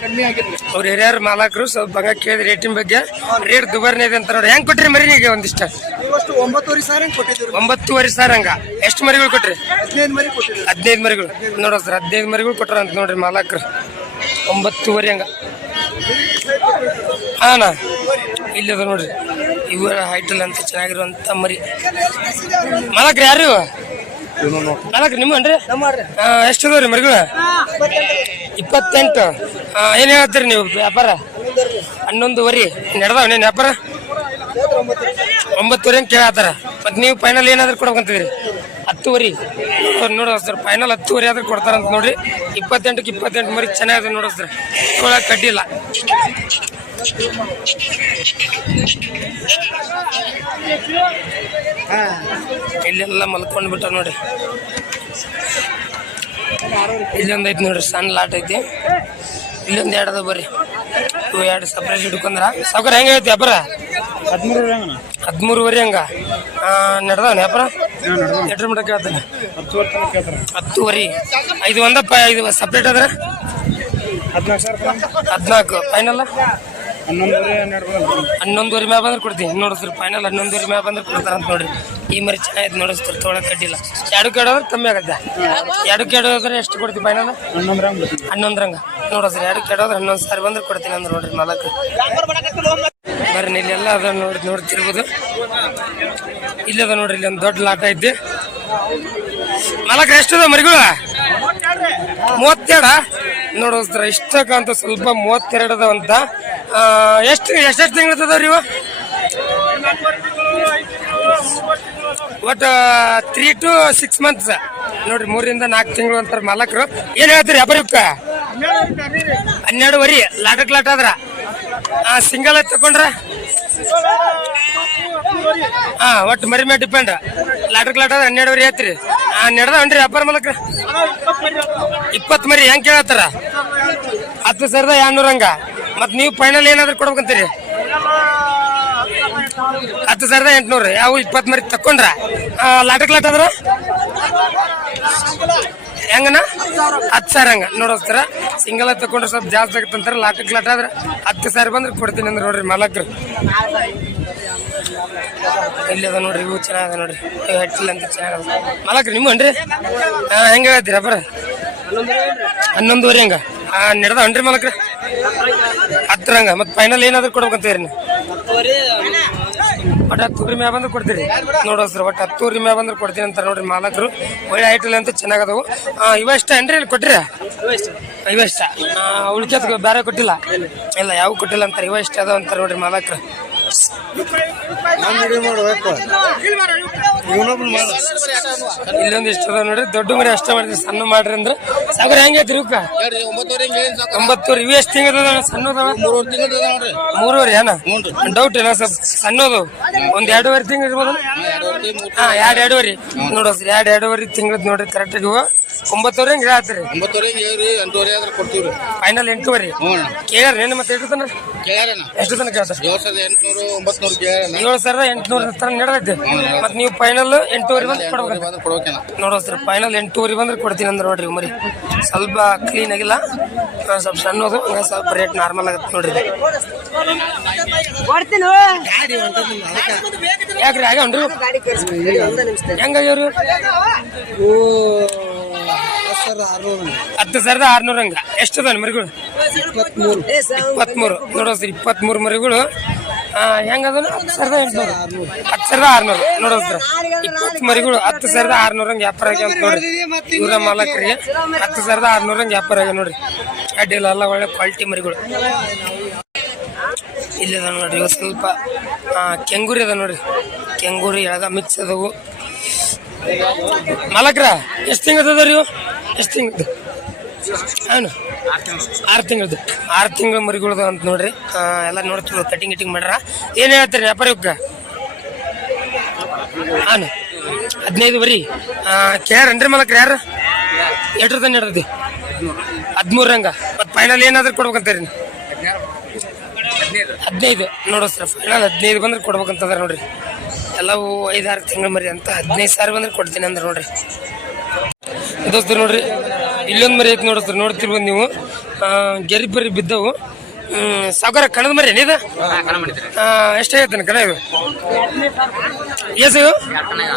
ಅವ್ರ ಹಿರಿಯರ್ ಮಾಲಕರು ಸ್ವಲ್ಪ ಬಂಗಾ ಕೇಳಿದ ರೇಟಿನ ಬಗ್ಗೆ ರೇಟ್ ದುಬಾರಿ ಇದೆ ಅಂತ ನೋಡಿ. ಹೆಂಗ್ ಕೊಟ್ರಿ ಮರಿನಿಗೆ ಒಂದಿಷ್ಟ? ಒಂದಿಷ್ಟು ಒಂಬತ್ತುವರೆ ಸಾವಿರ ಹಿಂಗ್ ಎಷ್ಟು ಮರಿಗಳು ಕೊಟ್ರಿ? ಹದಿನೈದು ಮರಿ ಮರಿಗಳು. ನೋಡೋ ಸರ್ ಹದಿನೈದು ಮರಿಗಳು ಕೊಟ್ರ ಅಂತ ನೋಡ್ರಿ ಮಾಲಕರು. ಒಂಬತ್ತುವರೆ ಹಂಗ. ಹಾನ? ಇಲ್ಲಿ ಅದ ನೋಡ್ರಿ. ಇವರ ಹೈಟಲ್ ಅಂತ ಚೆನ್ನಾಗಿರುವಂತ ಮರಿ. ಮಲಕ್ರಿ ಯಾರು ಮಲಕ್ರಿ ನಿಮ್ಮನ್ರಿ ಎಷ್ಟು ಇದಾವ್ರಿ ಮರಿಗಳು? ಇಪ್ಪತ್ತೆಂಟು. ಏನು ಹೇಳ್ತೀರಿ ನೀವು ವ್ಯಾಪಾರ? ಹನ್ನೊಂದುವರೆ ನೀನ್ ವ್ಯಾಪಾರ? ಒಂಬತ್ತುವರೆ ಅಂತ ಕೇಳತ್ತಾರ ಮತ್ತೆ ನೀವು ಫೈನಲ್ ಏನಾದ್ರು ಕೊಡ್ಬೇಕಂತಿದ್ರಿ ಹತ್ತುವರೆ. ನೋಡೋ ಸರ್ ಫೈನಲ್ ಹತ್ತುವರೆ ಆದ್ರೆ ಕೊಡ್ತಾರಂತ ನೋಡ್ರಿ. ಇಪ್ಪತ್ತೆಂಟಕ್ಕೆ ಇಪ್ಪತ್ತೆಂಟು ಮರಿ ಚೆನ್ನಾಗಿದೆ ನೋಡೋ ಸರ್ ಒಳಗೆ ಇಲ್ಲೆಲ್ಲ ಮಲ್ಕೊಂಡು ಬಿಟ್ಟ ನೋಡಿ. ಇಲ್ಲೊಂದು ಐತಿ ನೋಡ್ರಿ ಸಣ್ಣ ಲಾಟ್ ಐತಿ. ಇಲ್ಲೊಂದು ಎರಡು ಅದ ಬರ್ರಿ. ಇವು ಎರಡು ಸಪ್ರೇಟ್ ಹಿಡ್ಕೊಂಡ್ರ. ಸಾವ್ಕಾರ ಹೆಂಗೆ ಐತಿ ಅಪರ? ಹದಿಮೂರುವರೆ ಹಂಗ? ನಡೆದವನ ಅಪರ? ಎಟ್ರ ಮಟ್ಟ ಕೇಳ್ತಾನೆ ಹತ್ತುವರೆ ಐದು ಒಂದಪ್ಪ ಐದು ಸಪ್ರೇಟ್ ಅದ್ರ ಹದಿನಾಲ್ಕು ಸಾವಿರ ಹದಿನಾಲ್ಕು. ಫೈನಲ್ ಹನ್ನೊಂದುವರೆ ಮ್ಯಾಗ ಬಂದ್ರೆ ಕೊಡ್ತೀನಿ. ನೋಡಿಸ್ರಿ ಫೈನಲ್ ಹನ್ನೊಂದುವರೆ ಮ್ಯಾಗ ಬಂದ್ರೆ ಕೊಡ್ತಾರಂತ ನೋಡ್ರಿ. ಈ ಮರಿ ಚೆನ್ನಾಗಿ ನೋಡಿಸ್ತಾರೆ ತೊಗೊಳಕ್ ಕಡ್ಡಿಲ್ಲ ಎರಡು ಕೇಳೋದ್ರೆ ಕಮ್ಮಿ ಆಗತ್ತೆ. ಎರಡು ಕೇಳೋದ್ರೆ ಎಷ್ಟು ಕೊಡ್ತೀವಿ ಫೈನಲ್ ಹನ್ನೊಂದ್ರಂಗ ನೋಡಿಸ್ರಿ ಎರಡು ಕೇಳೋದ್ರೆ ಹನ್ನೊಂದು ಸಾರಿ ಬಂದ್ರೆ ಕೊಡ್ತೀನಿ ಅಂದ್ರೆ ನೋಡ್ರಿ ನಾಲ್ಕು ಬರ್ರಿ ಇಲ್ಲೆಲ್ಲ ಅದ ನೋಡಿ ನೋಡ್ತಿರ್ಬೋದು. ಇಲ್ಲದ ನೋಡ್ರಿ ಇಲ್ಲಿ ಒಂದು ದೊಡ್ಡ ಲಾಟ ಐತಿ. ನಾಲ್ಕು ಎಷ್ಟು ಅದ ಮರಿಗಳು? ಮೂವತ್ತೆರಡ? ನೋಡೋಸ್ತ್ರ ಇಷ್ಟಕ್ಕಂತ ಸ್ವಲ್ಪ ಮೂವತ್ತೆರಡು ಅಂತ. ಎಷ್ಟು, ಎಷ್ಟೆಷ್ಟು ತಿಂಗಳು ಅದಾವ್ರಿ ಇವ? ಒಟ್ಟು ತ್ರೀ ಟು ಸಿಕ್ಸ್ ಮಂತ್ಸ್ ನೋಡ್ರಿ, ಮೂರಿಂದ ನಾಲ್ಕು ತಿಂಗಳು ಅಂತಾರೆ ಮಾಲಕರು. ಏನ್ ಹೇಳ್ತೀರಿ ಅಪರೂಪ ಹನ್ನೆರಡು ವರಿ ಲಾಟಕ್ ಲಾಟ ಆದ್ರ? ಸಿಂಗಲ್ ತಕೊಂಡ್ರ? ಹಾ ಒಟ್ಟು ಮರಿ ಮೇಲೆ ಡಿಪೆಂಡ್ ಲಾಟಕ್ ಕ್ಲಾಟ್ ಆದ್ರೆ ಹನ್ನೆರಡುವರೆ ಐತ್ರಿ. ನಡೆದ ನಡೆದವನ್ರಿ ವ್ಯಾಪಾರ ಮಲಕ ಇಪ್ಪತ್ತು ಮರಿ, ಹೆಂಗ್ ಕೇಳತ್ತಾರ? ಹತ್ತು ಸಾವಿರದ ಎರಡ್ನೂರ ಹಂಗ. ಮತ್ ನೀವು ಫೈನಲ್ ಏನಾದ್ರು ಕೊಡ್ಬೇಕಂತೀರಿ? ಹತ್ತು ಸಾವಿರದ ಎಂಟ್ನೂರು. ಯಾವ ಇಪ್ಪತ್ತು ಮರಿ ತಕೊಂಡ್ರ ಲಾಟ್ರಿ ಕ್ಲಾಟ್ ಆದ್ರ? ಹೆಂಗನ ಹತ್ತು ಸಾವಿರ ಹಂಗ. ನೋಡೋಸ್ತಾರ ಸಿಂಗಲ್ ತಗೊಂಡ್ರೆ ಸ್ವಲ್ಪ ಜಾಸ್ತಿ ಆಗತ್ತಂತಾರ ಲಾಟಕ್ ಲಾಟ್ ಆದ್ರೆ ಹತ್ತು ಸಾವಿರ ಬಂದ್ರೆ ಕೊಡ್ತೀನಿ ಅಂದ್ರೆ ನೋಡ್ರಿ ಮಲಕ್ರು. ಇಲ್ಲಿ ಅದ ನೋಡ್ರಿ, ಇವು ಚೆನ್ನಾಗದ ನೋಡ್ರಿ. ಹೆಚ್ಚಿಲ್ಲ ಅಂತ ಚೆನ್ನಾಗದ ನಿಮ್ಮ ಅನ್ರಿ? ಹಾ, ಹೆಂಗ ಹೇಳ್ತೀರ ಬರ ಹನ್ನೊಂದುವರೆ ಹಂಗ. ಹಾ ನಡೆದವನ್ರಿ ಮಲಕ್ರಿ? ಹತ್ತರ ಹಂಗ. ಮತ್ತೆ ಫೈನಲ್ ಏನಾದ್ರು ಕೊಡ್ಬೇಕಂತೀರಿ ನೀವು? ಒಟ್ಟು ಹತ್ತೂರಿ ಮ್ಯಾಗ ಬಂದ್ರೆ ಕೊಡ್ತೀರಿ. ನೋಡೋ ಸರ್, ಒಟ್ಟು ಹತ್ತೂರಿ ಮ್ಯಾಗ ಬಂದ್ರೆ ಕೊಡ್ತೀನಿ ಅಂತ ನೋಡ್ರಿ ಮಾಲಕರು. ಒಳ್ಳೆ ಐಟಲ್ ಅಂತ ಚೆನ್ನಾಗದವು. ಇವಷ್ಟ ಏನ್ರಿ ಇಲ್ಲಿ ಕೊಟ್ಟಿರ ಇವಷ್ಟ? ಉಳ್ಕೆತ್ ಬೇರೆ ಕೊಟ್ಟಿಲ್ಲ? ಇಲ್ಲ, ಯಾವ ಕೊಟ್ಟಿಲ್ಲ ಅಂತಾರೆ. ಇವಷ್ಟ ಅದಾವ ಅಂತಾರೆ ನೋಡ್ರಿ ಮಾಲಕರು. ಇಲ್ಲೊಂದು ಇಷ್ಟ ಅದಾವ ನೋಡ್ರಿ ದೊಡ್ಡ ಮರಿ ಅಷ್ಟ ಮಾಡಿದ್ರಿ ಸಣ್ಣ ಮಾಡ್ರಿ ಅಂದ್ರೆ. ಸಾಗರ ಹೆಂಗೈತಿ ಇವಕ್ಕ ಒಂಬತ್ತೂರು ಇವು ಎಷ್ಟು ತಿಂಗಳ ಸಣ್ಣದವ ಮೂರುವರೆ ಏನ? ಡೌಟ್ ಏನ ಸ್ವಲ್ಪ ಸಣ್ಣದು. ಒಂದ್ ಎರಡೂವರೆ ತಿಂಗಳು ಇರ್ಬೋದು ಹಾ ಎರಡು ಎರಡೂವರೆ. ನೋಡೋ ಸರ್ ಎರಡ್ ಎರಡೂವರೆ ತಿಂಗಳದ್ ನೋಡ್ರಿ ಕರೆಕ್ಟ್ ಇವ. ಒಂಬತ್ತುವರೆ ಹಿಂಗೆ ಹೇಳ್ತೀರಿ? ಫೈನಲ್ ಎಂಟೂವರೆ ಕೇಳ್ಯಾರ ಏನು ಮತ್ತೆ ಎಷ್ಟು ತನಕ? ಎಷ್ಟು ತನಕ ಏಳು ಸಾವಿರದ ಎಂಟುನೂರು ಏಳು ಸಾವಿರದ ಎಂಟುನೂರ ತನಕ ನಡೆದೈತೆ. ಮತ್ತೆ ನೀವು ಫೈನಲ್ ಎಂಟೂವರೆ ಬಂದ್ರೆ ಕೊಡ್ಬೇಕು ನೋಡೋ ಸರ್ ಫೈನಲ್ ಎಂಟೂವರೆ ಬಂದ್ರೆ ಕೊಡ್ತೀನಿ ಅಂದ್ರೆ ನೋಡ್ರಿ ಮರಿ. ಸ್ವಲ್ಪ ಕ್ಲೀನ್ ಆಗಿಲ್ಲ ಸ್ವಲ್ಪ ಸಣ್ಣದು ಹೋದ್ರು ಸ್ವಲ್ಪ ರೇಟ್ ನಾರ್ಮಲ್ ಆಗುತ್ತೆ ನೋಡ್ರಿ. ಯಾಕ್ರಿ ಯಾಕ್ರಿ ಆಗ್ಯಾವ್ರಿ? ಹೆಂಗಾಗ್ಯವ್ರಿ ಹತ್ತು ಸಾವಿರದ ಆರ್ನೂರ ಹಂಗ. ಎಷ್ಟು ಅದಾವ ಮರಿಗಳು ಇಪ್ಪತ್ಮೂರು ನೋಡೋ ಸರ್ ಇಪ್ಪತ್ಮೂರು ಮರಿಗಳು ಹೆಂಗದ ಹತ್ತು ಸಾವಿರದ ಎಂಟುನೂರು. ಹತ್ತು ಸಾವಿರದ ಆರ್ನೂರು. ನೋಡೋ ಸರ್ ಇಪ್ಪತ್ತು ಮರಿಗಳು, ಹತ್ತು ಸಾವಿರದ ಆರ್ನೂರ ಹಂಗೆ ವ್ಯಾಪಾರ ಆಗ್ಯಾವ ಅಂತ ನೋಡ್ರಿ. ಇವರ ಮಾಲಕರಿಗೆ ಹತ್ತು ಸಾವಿರದ ಆರ್ನೂರ ಹಂಗೆ ವ್ಯಾಪಾರ ಆಗ್ಯಾವ ನೋಡ್ರಿ. ಅಡ್ಡಿಲ್ಲ ಎಲ್ಲ ಒಳ್ಳೆ ಕ್ವಾಲಿಟಿ ಮರಿಗಳು. ಇಲ್ಲಿ ಅದ ನೋಡ್ರಿ ಇವು ಸ್ವಲ್ಪ ಕೆಂಗೂರಿ ಅದ ನೋಡ್ರಿ. ಕೆಂಗೂರಿ, ಎಳಗ ಮಿಕ್ಸ್ ಅದವು. ಮಾಲಕ್ರ, ಎಷ್ಟು ತಿಂಗಳು ಅದಾವ್ರಿ ಇವು? ಎಷ್ಟು ತಿಂಗಳು? ಏನು? ಆರು ತಿಂಗಳದ್ದು ಆರು ತಿಂಗಳ ಮರಿಗಳದು ಅಂತ ನೋಡ್ರಿ. ಎಲ್ಲ ನೋಡ್ತಿದ್ರು ಕಟಿಂಗ್ ಗಿಟಿಂಗ್ ಮಾಡ್ಯಾರ. ಏನು ಹೇಳ್ತೀರಿ ವ್ಯಾಪಾರ ಇವಕ್ಕೆ ಹಾನು ಹದಿನೈದು ಬರೀ. ಅಂದ್ರೆ ಮಲಕ್ರ ಯಾರು? ಎಟ್ರ ತಾನೆ ಹದಿಮೂರು ಹಂಗ ಮತ್ತು ಫೈನಲ್ ಏನಾದ್ರು ಕೊಡ್ಬೇಕಂತೀರಿ? ಹದಿನೈದು. ನೋಡೋ ಸರ್ ಫೈನಲ್ ಹದಿನೈದು ಬಂದ್ರೆ ಕೊಡ್ಬೇಕಂತಂದ್ರೆ ನೋಡ್ರಿ. ಎಲ್ಲವೂ ಐದಾರು ತಿಂಗಳ ಮರಿ ಅಂತ ಹದಿನೈದು ಸಾವಿರ ಬಂದ್ರೆ ಕೊಡ್ತೀನಿ ಅಂದ್ರೆ ನೋಡ್ರಿ. ದೋಸ್ತರು ನೋಡ್ರಿ ಇಲ್ಲೊಂದು ಮರಿ ಐತಿ ನೋಡ್ರಿ ನೋಡ್ತಿರ್ಬೋದು ನೀವು. ಗೆರಿ ಬರಿ ಬಿದ್ದವು. ಸಾಗರ ಸಾವುಕಾರ ಕಣದ ಮರಿ ಏನಿದ ಎಷ್ಟಾಗೈತೆ ಕಣ ಇದು ಎಸ್ ಇವು?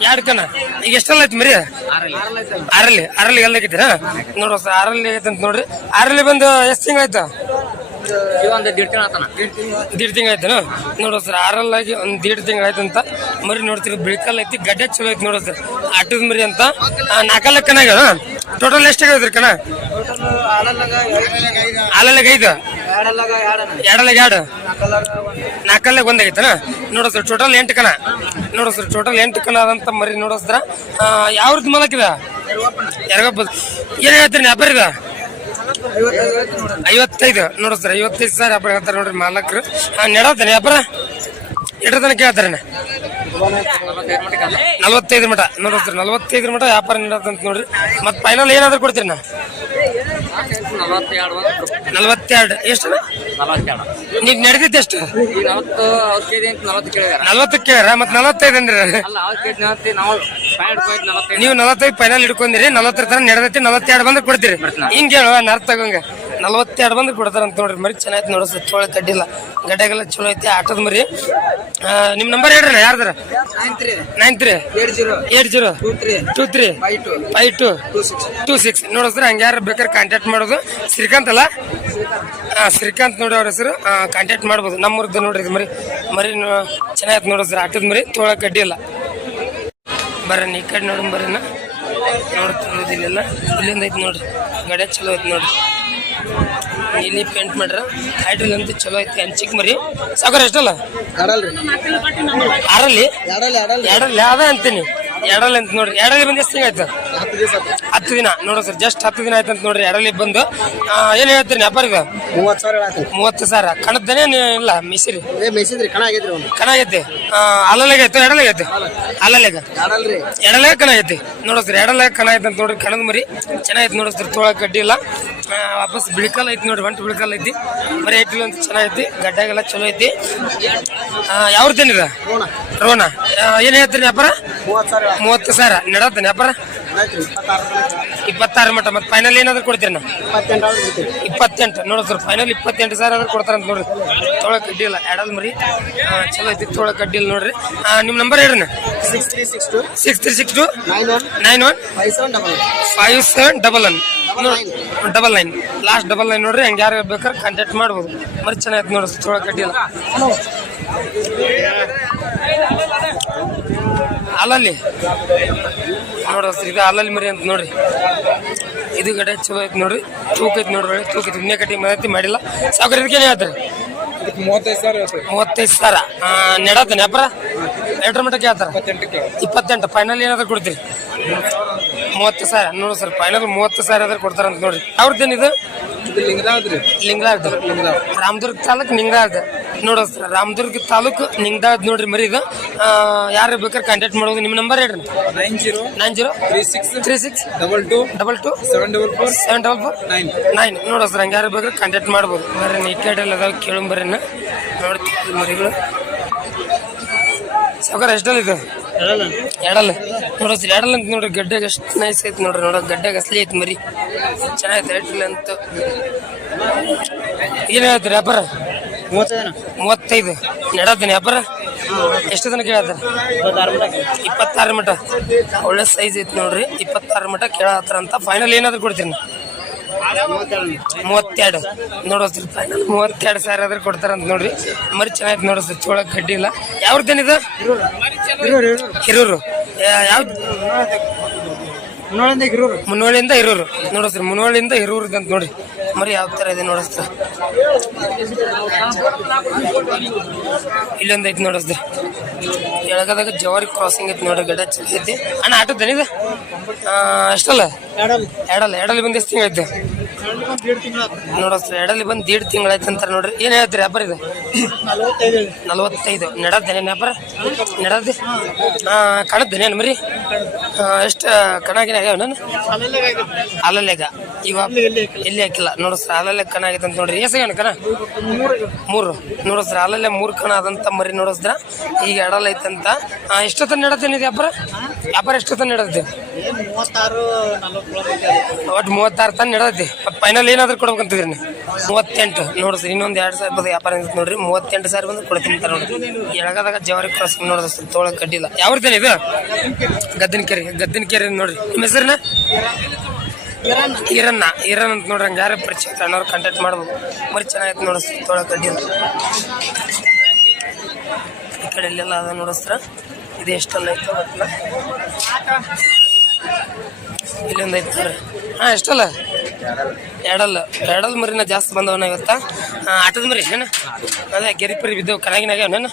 ಎರಡು ಕಣ. ಈಗ ಎಷ್ಟೆಲ್ಲ ಐತಿ ಮರಿ? ಆರಲ್ಲಿ. ಆರಲ್ಲಿ. ಎಲ್ಲ ಆಗೈತಿ ನೋಡ್ರಿ ಆರಲ್ಲಿ ಐತಂತ ನೋಡ್ರಿ. ಆರಲ್ಲಿ ಬಂದು ಎಷ್ಟು ತಿಂಗಳು ಒಂದು ದೀಡ್ ತಿಂಗಳು ದೀಡ್ ತಿಂಗಳು ಆಯ್ತೇನು? ನೋಡೋ ಸರ್, ಆರಲ್ಲಾಗಿ ಒಂದು ದೀಡ್ ತಿಂಗಳು ಆಯ್ತು ಅಂತ ಮರಿ ನೋಡ್ತೀರಿ ಬಿಳಿಕಲ್ ಐತಿ, ಗಡ್ಡೆ ಚಲೋ ಐತಿ ನೋಡೋ ಸರ್. ಆಟದ ಮರಿ ಅಂತ. ನಾಲ್ಕಲ್ಲ ಕನಾಗ ಟೋಟಲ್ ಎಷ್ಟು ಆಗೈತ್ರಿ ಕಣ? ಹಾಲಲ್ಲಾಗ ಐದು. ಎರಡಲ್ಲಾಗ ಎರಡು. ನಾಲ್ಕಲ್ಲಾಗ ಒಂದಾಗೈತನ ನೋಡೋ ಸರ್ ಟೋಟಲ್ ಎಂಟು ಕಣ. ನೋಡೋ ಸರ್ ಟೋಟಲ್ ಎಂಟು ಕಣ ಅದಂತ ಮರಿ ನೋಡೋ ಸರ್. ಯಾವ್ದು ಮಲಕಿದ ಎರಗಪ್ಪ ಏನು ಹೇಳ್ತೀರಿ, ನ್ಯಾಪರ್ ಇದೆ? ಐವತ್ತೈದು ನೋಡ್ರಿ ಸರ್, ಐವತ್ತೈದು ಸರ್ ಅಪ್ಪ ಹೇಳ್ತಾರೆ ನೋಡ್ರಿ ಮಾಲಕರು. ನೆಡತಾನೆ ವ್ಯಾಪಾರ ಎಟ್ರ ಕೇಳ್ತಾರೆ ನಲವತ್ತೈದು ಮಟ ನೋಡ್ರಿ ಸರ್, ನಲ್ವತ್ತೈದು ಮಟ ವ್ಯಾಪಾರ ನೀಡತ್ತಂತ ನೋಡ್ರಿ. ಮತ್ತೆ ಫೈನಲ್ ಏನಾದ್ರು ಕೊಡ್ತೀರಿ ನಾ ನಲವತ್ತೆರಡು ಎಷ್ಟು? ನಲವತ್ತೆರಡು. ನೀವು ನಡೆದಿದ್ದು ಎಷ್ಟು? ಈಗ ನಲವತ್ತು ಅವ್ರ ಕೆ ಅಂತ ನಲವತ್ತು ಕೇಳಿದಾರ. ನಲವತ್ತಕ್ಕೆ ಕೇಳ್ರ ಮತ್ತೆ ನಲವತ್ತೈದು ಅಂದ್ರಿ? ಅಲ್ಲ ಅವ್ರ ನಾವು ಪಾಯಿಂಟ್ ಪಾಯಿಂಟ್ ನಲವತ್ತೈದು. ನೀವು ನಲವತ್ತೈದು ಫೈನಲ್ ಹಿಡ್ಕೊಂಡಿರಿ ನಲವತ್ತರ ತನಕ ನಡೆದೈತಿ ನಲವತ್ತೆರಡು ಬಂದ್ರೆ ಕೊಡ್ತೀರಿ. ಹಿಂಗೆ ಹೇಳುವ ನರ್ತ ತಗೊಂಗ ನಲವತ್ತೆರಡು ಬಂದ್ರೆ ಕೊಡ್ತಾರಂತ ನೋಡ್ರಿ. ಮರಿ ಚೆನ್ನಾಗಿ ನೋಡಿಸ್ ಸರ್ ಚೋಳ ಕಡ್ಡಿಲ್ಲ ಗಡ್ಡೆಗೆಲ್ಲ ಚಲೋ ಐತಿ ಆಟದ ಮರಿ. ನಿಮ್ಮ ನಿಮ್ ನಂಬರ್ ಹೇಳ್ರಿ ಯಾರ್ದಾರ? Nine three eight zero two three five two two six ನೋಡಿದ್ರೆ ಹಂಗೆ ಯಾರು ಬೇಕಾದ್ರೆ ಕಾಂಟ್ಯಾಕ್ಟ್ ಮಾಡೋದು. ಶ್ರೀಕಾಂತ್ ಅಲ್ಲ? ಹಾಂ ಶ್ರೀಕಾಂತ್ ನೋಡಿ ಅವ್ರ ಹೆಸರು. ಕಾಂಟ್ಯಾಕ್ಟ್ ಮಾಡ್ಬೋದು. ನಮ್ಮೂರ್ದು ನೋಡ್ರಿ ಮರಿ. ಮರಿ ಚೆನ್ನಾಗಿ ನೋಡಿಸ್ರಿ ಆಟದ ಮರಿ. ತೋಳ ಕಡ್ಡಿ ಇಲ್ಲ. ಬರ್ರಿ ಈ ಕಡೆ ನೋಡಿ ಬರ್ರಿನ ನೋಡ್ತಿರೋದು ಇಲ್ಲೆಲ್ಲ. ಇಲ್ಲಿಂದ ಐತಿ ನೋಡ್ರಿ. ಗಡೆ ಚಲೋ ಐತಿ ನೋಡ್ರಿ. ಇಲ್ಲಿ ಪೇಂಟ್ ಮಾಡ್ರ. ಹೈಡ್ರಿ ಅಂತ ಚಲೋ ಐತಿ ಹಂಚಿಕ್ ಮರಿ. ಸಾಗರ ಎಷ್ಟಲ್ಲ? ಆರಲ್ಲಿ ಎರಡಲ್ಲಿ ಅದ ಅಂತೀನಿ. ಎರಡಲ್ಲಿ ಅಂತ ನೋಡ್ರಿ. ಎರಡಲ್ಲಿ ಬಂದು ಎಷ್ಟು ಆಯ್ತು? ಹತ್ತು ದಿನ. ನೋಡ್ರಿ ಸರ್ ಜಸ್ಟ್ ಹತ್ತು ದಿನ ಆಯ್ತಂತ ಅಂತ ನೋಡ್ರಿ ಎರಡಲ್ಲಿ ಬಂದು. ಏನು ಹೇಳ್ತೀರಿ ವ್ಯಾಪಾರ ಇದು ಮೂವತ್ತು ಸಾವಿರ ಮೂವತ್ತು ಸಾವಿರ. ಕಣದ್ದನೇ ಇಲ್ಲ ಮಿಸಿರಿ. ಕಣ ಆಗೈತಿ? ಅಲ್ಲಲ್ಲಾಗೈತೆ ಎಡಲಾಗೈತೆ ಎರಡಲ್ರಿ ಎಡಲಾಗ ಕಣ ಐತಿ ನೋಡ್ರಿ ಸರ್ ಎಡಲಾಗ ಕಣ ಐತೆ ಅಂತ ನೋಡ್ರಿ ಕಣದ ಮರಿ. ಚೆನ್ನಾಗೈತೆ ನೋಡ್ರಿ ಸರ್ ತೋಳ ಕಡ್ಡಿ ಇಲ್ಲ. ವಾಪಸ್ ಬಿಳಿಕಲ್ ಐತಿ ನೋಡ್ರಿ ಒಂಟು ಬಿಳಿಕಲ್ ಐತಿ. ಬರೀ ಐತಿ ಅಂತ ಚೆನ್ನಾಗೈತಿ ಗಡ್ಡಾಗೆಲ್ಲ ಚಲೋ ಐತಿ. ಯಾವ್ದೇನಿದೆ ರೋಣ ಏನ್ ಹೇಳ್ತೀನಿ ವ್ಯಾಪಾರ? ಮೂವತ್ತು ಸಾವಿರ. ನಡತ್ತೇನೆ ವ್ಯಾಪಾರ? ಇಪ್ಪತ್ತಾರು ಮಟ್ಟ ಮತ್ತೆ ಫೈನಲ್ ಏನಾದ್ರು ಕೊಡ್ತೀರಿ ನಾವು? ಇಪ್ಪತ್ತೆಂಟು ನೋಡ್ರಿ ಸರ್ ಫೈನಲ್ ಇಪ್ಪತ್ತೆಂಟು ಸಾವಿರ ಆದ್ರೆ ಕೊಡ್ತಾರಂತ ನೋಡ್ರಿ. ತೋಳ ಕಡ್ಡಿ ಇಲ್ಲ ಎಡಲ್ ಮರಿ. ಚಲೋ ಐತಿ ತೋಳ ಕಡ್ಡಿ ಇಲ್ಲ ನೋಡ್ರಿ ನಿಮ್ಮ ನಂಬರ್ ಹೇಳ್ರಿ six three six two six three six two nine one nine one five seven double five seven double one double nine last double nine ನೋಡ್ರಿ ಹಂಗೆ ಯಾರು ಬೇಕಾದ್ರೆ ಕಾಂಟ್ಯಾಕ್ಟ್ ಮಾಡ್ಬೋದು. ಮರಿ ಚೆನ್ನಾಗಿ ನೋಡ್ರಿ ತೋಳ ಕಡ್ಡಿ ಇಲ್ಲ ಅಲ್ಲಲ್ಲಿ. ನೋಡ್ರಿ ಸರ್ ಇದು ಅಲ್ಲಲ್ಲಿ ಮರಿ ಅಂತ ನೋಡ್ರಿ. ಇದು ಗಡೆ ಚಲೋ ಐತಿ ನೋಡ್ರಿ. ತೂಕ ಐತಿ ನೋಡ್ರಿ ತೂಕ ಐತಿ. ಇನ್ನೇ ಕಟ್ಟಿ ಮನೆ ಮಾಡಿಲ್ಲ. ಸಾವ್ಕಾರ ಇದಕ್ಕೆ ಹೇಳ್ತಾರೆ? ಮೂವತ್ತೈದು ಸಾವಿರ ಮೂವತ್ತೈದು ಸಾವಿರ. ನೆಡತ್ತೆ ಎಟ್ರ ಮಟ್ಟಕ್ಕೆ ಹೇಳ್ತಾರೆ? ಇಪ್ಪತ್ತೆಂಟು. ಫೈನಲ್ ಏನಾದ್ರು ಕೊಡ್ತೀರಿ? ಮೂವತ್ತು ಸಾವಿರ. ನೋಡಿ ಸರ್ ಫೈನಲ್ ಮೂವತ್ತು ಸಾವಿರ ಆದ್ರೆ ಕೊಡ್ತಾರಂತ ನೋಡ್ರಿ. ಅವ್ರದ್ದೇನಿದು? ಇದು ರೀ. ಲಿಂಗರಾಜ್. ರಾಮದುರ್ಗ ತಾಲೂಕ್ ನಿಂಗರಾಜ್ ನೋಡೋ ಸರ್. ರಾಮದುರ್ಗ ತಾಲೂಕು ನಿಂಗರಾಜ್ ನೋಡ್ರಿ ಮರಿ ಇದು. ಯಾರು ಬೇಕಾದ್ರೆ ಕಾಂಟ್ಯಾಕ್ಟ್ ಮಾಡೋದು ನಿಮ್ಮ ನಂಬರ್ ಹೇಳ್ರಿ. Nine zero nine zero three six three six double two double two seven double four seven double four nine nine ನೋಡೋ ಸರ್ ಹಂಗೆ ಯಾರು ಬೇಕಾದ್ರೆ ಕಾಂಟ್ಯಾಕ್ಟ್ ಮಾಡ್ಬೋದು. ಬರ್ರಿ ನೀ ಕಡೆ ಎಲ್ಲ ಅದಾವ ಕೇಳು ಬರ್ರಿ ನೋಡ್ತೀವಿ ಮರಿಗಳು. ಸಾವುಕಾರ ಎಷ್ಟಲ್ಲ ಇದು? ಎರಡಲ್ಲ. ನೋಡೋ ಸರ್ ಎಡಲ್ಲ ಅಂತ ನೋಡ್ರಿ ಗಡ್ಡೆಗೆ ಎಷ್ಟು ನೈಸ್ ಐತಿ ನೋಡ್ರಿ. ನೋಡೋ ಗಡ್ಡೆಗೆ ಅಸಲಿ ಐತಿ ಮರಿ. ಚೆನ್ನಾಗೈತೆ ರೇಟಿಲ್ಲ ಅಂತ. ಏನು ಹೇಳ್ತೀರಿ ವ್ಯಾಪಾರ ಮೂವತ್ತೈದು. ನಡತೀನಿ ಅಬ್ಬರ ಎಷ್ಟು ದಿನ ಕೇಳತ್ತಾರ ಇಪ್ಪತ್ತಾರು ಮಟ. ಒಳ್ಳೆ ಸೈಜ್ ಐತಿ ನೋಡ್ರಿ. ಇಪ್ಪತ್ತಾರು ಮಟ ಕೇಳತ್ತಾರ ಅಂತ ಫೈನಲ್ ಏನಾದ್ರು ಕೊಡ್ತೀನಿ ಮೂವತ್ತೆರಡು. ನೋಡೋಸ್ರಿ ಫೈನಲ್ ಮೂವತ್ತೆರಡು ಸಾವಿರ ಆದ್ರೆ ಕೊಡ್ತಾರಂತ ನೋಡ್ರಿ. ಮರಿ ಚೆನ್ನಾಗಿ ನೋಡೋಸ್ರಿ ಚೋಳ ಕಡ್ಡಿ ಇಲ್ಲ ಯಾವ್ದೇನಿದು ಹಿರೂರು ಯಾವ ಮುನ್ನೋಳಿಯಿಂದ ಹಿರೂರು ಸರ್ ಮುನ್ನೋಳಿಯಿಂದ ಹಿರೂರು ಅಂತ ನೋಡಿ ಮರಿ ಯಾವ ತರ ಇದೆ ನೋಡೋಸ್ರಿ ಇಲ್ಲೊಂದು ಐತಿ ನೋಡೋಸ್ರಿ ಎಳಗದಾಗ ಜವಾರಿ ಕ್ರಾಸಿಂಗ್ ಐತಿ ನೋಡ್ರಿ ಗಡ ಐತಿ. ಅಣ್ಣ ಆಟೋದೇನಿದೆ ಅಷ್ಟಲ್ಲ? ಎಡಲ್ಲ ಎಡಲ್ಲಿ ಬಂದು ಎಷ್ಟು ತಿಂಗಳು ಐತೆ? ನೋಡೋಸ್ರಿ ಎರಡಲ್ಲಿ ಬಂದು ದೀಡ್ ತಿಂಗಳಾಯ್ತು ಅಂತಾರೆ ನೋಡ್ರಿ. ಏನು ಹೇಳ್ತೀರಿ ವ್ಯಾಪಾರ ಇದು? ನಲವತ್ತೈದು ನೆಡದ್ದೇನೆ ವ್ಯಾಪಾರ? ನೆಡದ್ದೆ ಕಣದ್ದೇನೇನು ಮರಿ? ಎಷ್ಟು ಕಣಾಗಿನ ಆಗ್ಯಾವ ನಾನು ಅಲ್ಲಲ್ಲೇಗ ಈಗ ಎಲ್ಲಿ ಹಾಕಿಲ್ಲ? ನೋಡು ಸರ್ ಅಲ್ಲಲ್ಲೇ ಕಣ ಆಗೈತೆ ಅಂತ ನೋಡ್ರಿ. ಎಸಗಣ ಕಣ ಮೂರು. ನೋಡು ಸರ್ ಅಲ್ಲಲ್ಲೇ ಮೂರು ಕಣ ಆದಂತ ಮರಿ ನೋಡಿಸ್ದ್ರ. ಈಗ ಎಡಲ್ ಐತಂತ. ಆ, ಎಷ್ಟೊತ್ತ ನೆಡತ್ತೇನೆ ಇದು ವ್ಯಾಪಾರ? ವ್ಯಾಪಾರ ಎಷ್ಟೊತ್ತ ನೆಡತ್ತೆ? ಒಟ್ಟು ಮೂವತ್ತಾರು ತನ ನೆಡತಿ ಮತ್ತೆ ಫೈನಲ್ ಏನಾದ್ರು ಕೊಡ್ಬೇಕಂತಿದ್ರಿ ಮೂವತ್ತೆಂಟು. ನೋಡ್ರಿ ಸರ್ ಇನ್ನೊಂದು ಎರಡು ಸಾವಿರ ರೂಪಾಯಿ ವ್ಯಾಪಾರ ನೋಡ್ರಿ. ಮೂವತ್ತೆಂಟು ಸಾವಿರ ಬಂದು ಕೊಡ್ತೀನಿ ಅಂತ ನೋಡ್ರಿ. ಎಳಗದಾಗ ಜವಾರಿ ಕ್ರಾಸಿಂಗ್ ನೋಡೋದು ಸರ್ ತೋಳ ಕಡ್ಡಿಲ್ಲ ರೀತಿ ಇದು? ಗದ್ದನ ಕೆರೆ ಗದ್ದನ ಕೆರೆ ನೋಡ್ರಿ. ನಿಮ್ಮ ಹೆಸರನ್ನ ಈರನ್ನ ಇರನ್ ಅಂತ ನೋಡ್ರಿ ಹಂಗ ಯಾರು ಪರಿಚಯ ಅಣ್ಣವ್ರು ಕಾಂಟ್ಯಾಕ್ಟ್ ಮಾಡ್ಬೋದು. ಮರಿ ಚೆನ್ನಾಗಿತ್ತು ನೋಡಿಸ್ತೀವಿ ತೋಳ ಕಡ್ಡಿ ಈ ಕಡೆ ಇಲ್ಲೆಲ್ಲ ಅದ ನೋಡಿಸ್ತಾರ ಇದು ಎಷ್ಟೆಲ್ಲ ಐತೆ ಇಲ್ಲೊಂದು ಐತೆ ಹಾಂ, ಎಷ್ಟಲ್ಲ? ಎರಡಲ್ಲ ಎಡಲ್ ಮರಿನ ಜಾಸ್ತಿ ಬಂದವನ ಇವತ್ತ? ಆಟದ ಮರಿ ಏನು? ಅದೇ ಗೆರಿ ಪರಿ ಬಿದ್ದವು ಕನಾಗಿನಾಗ ನಾನು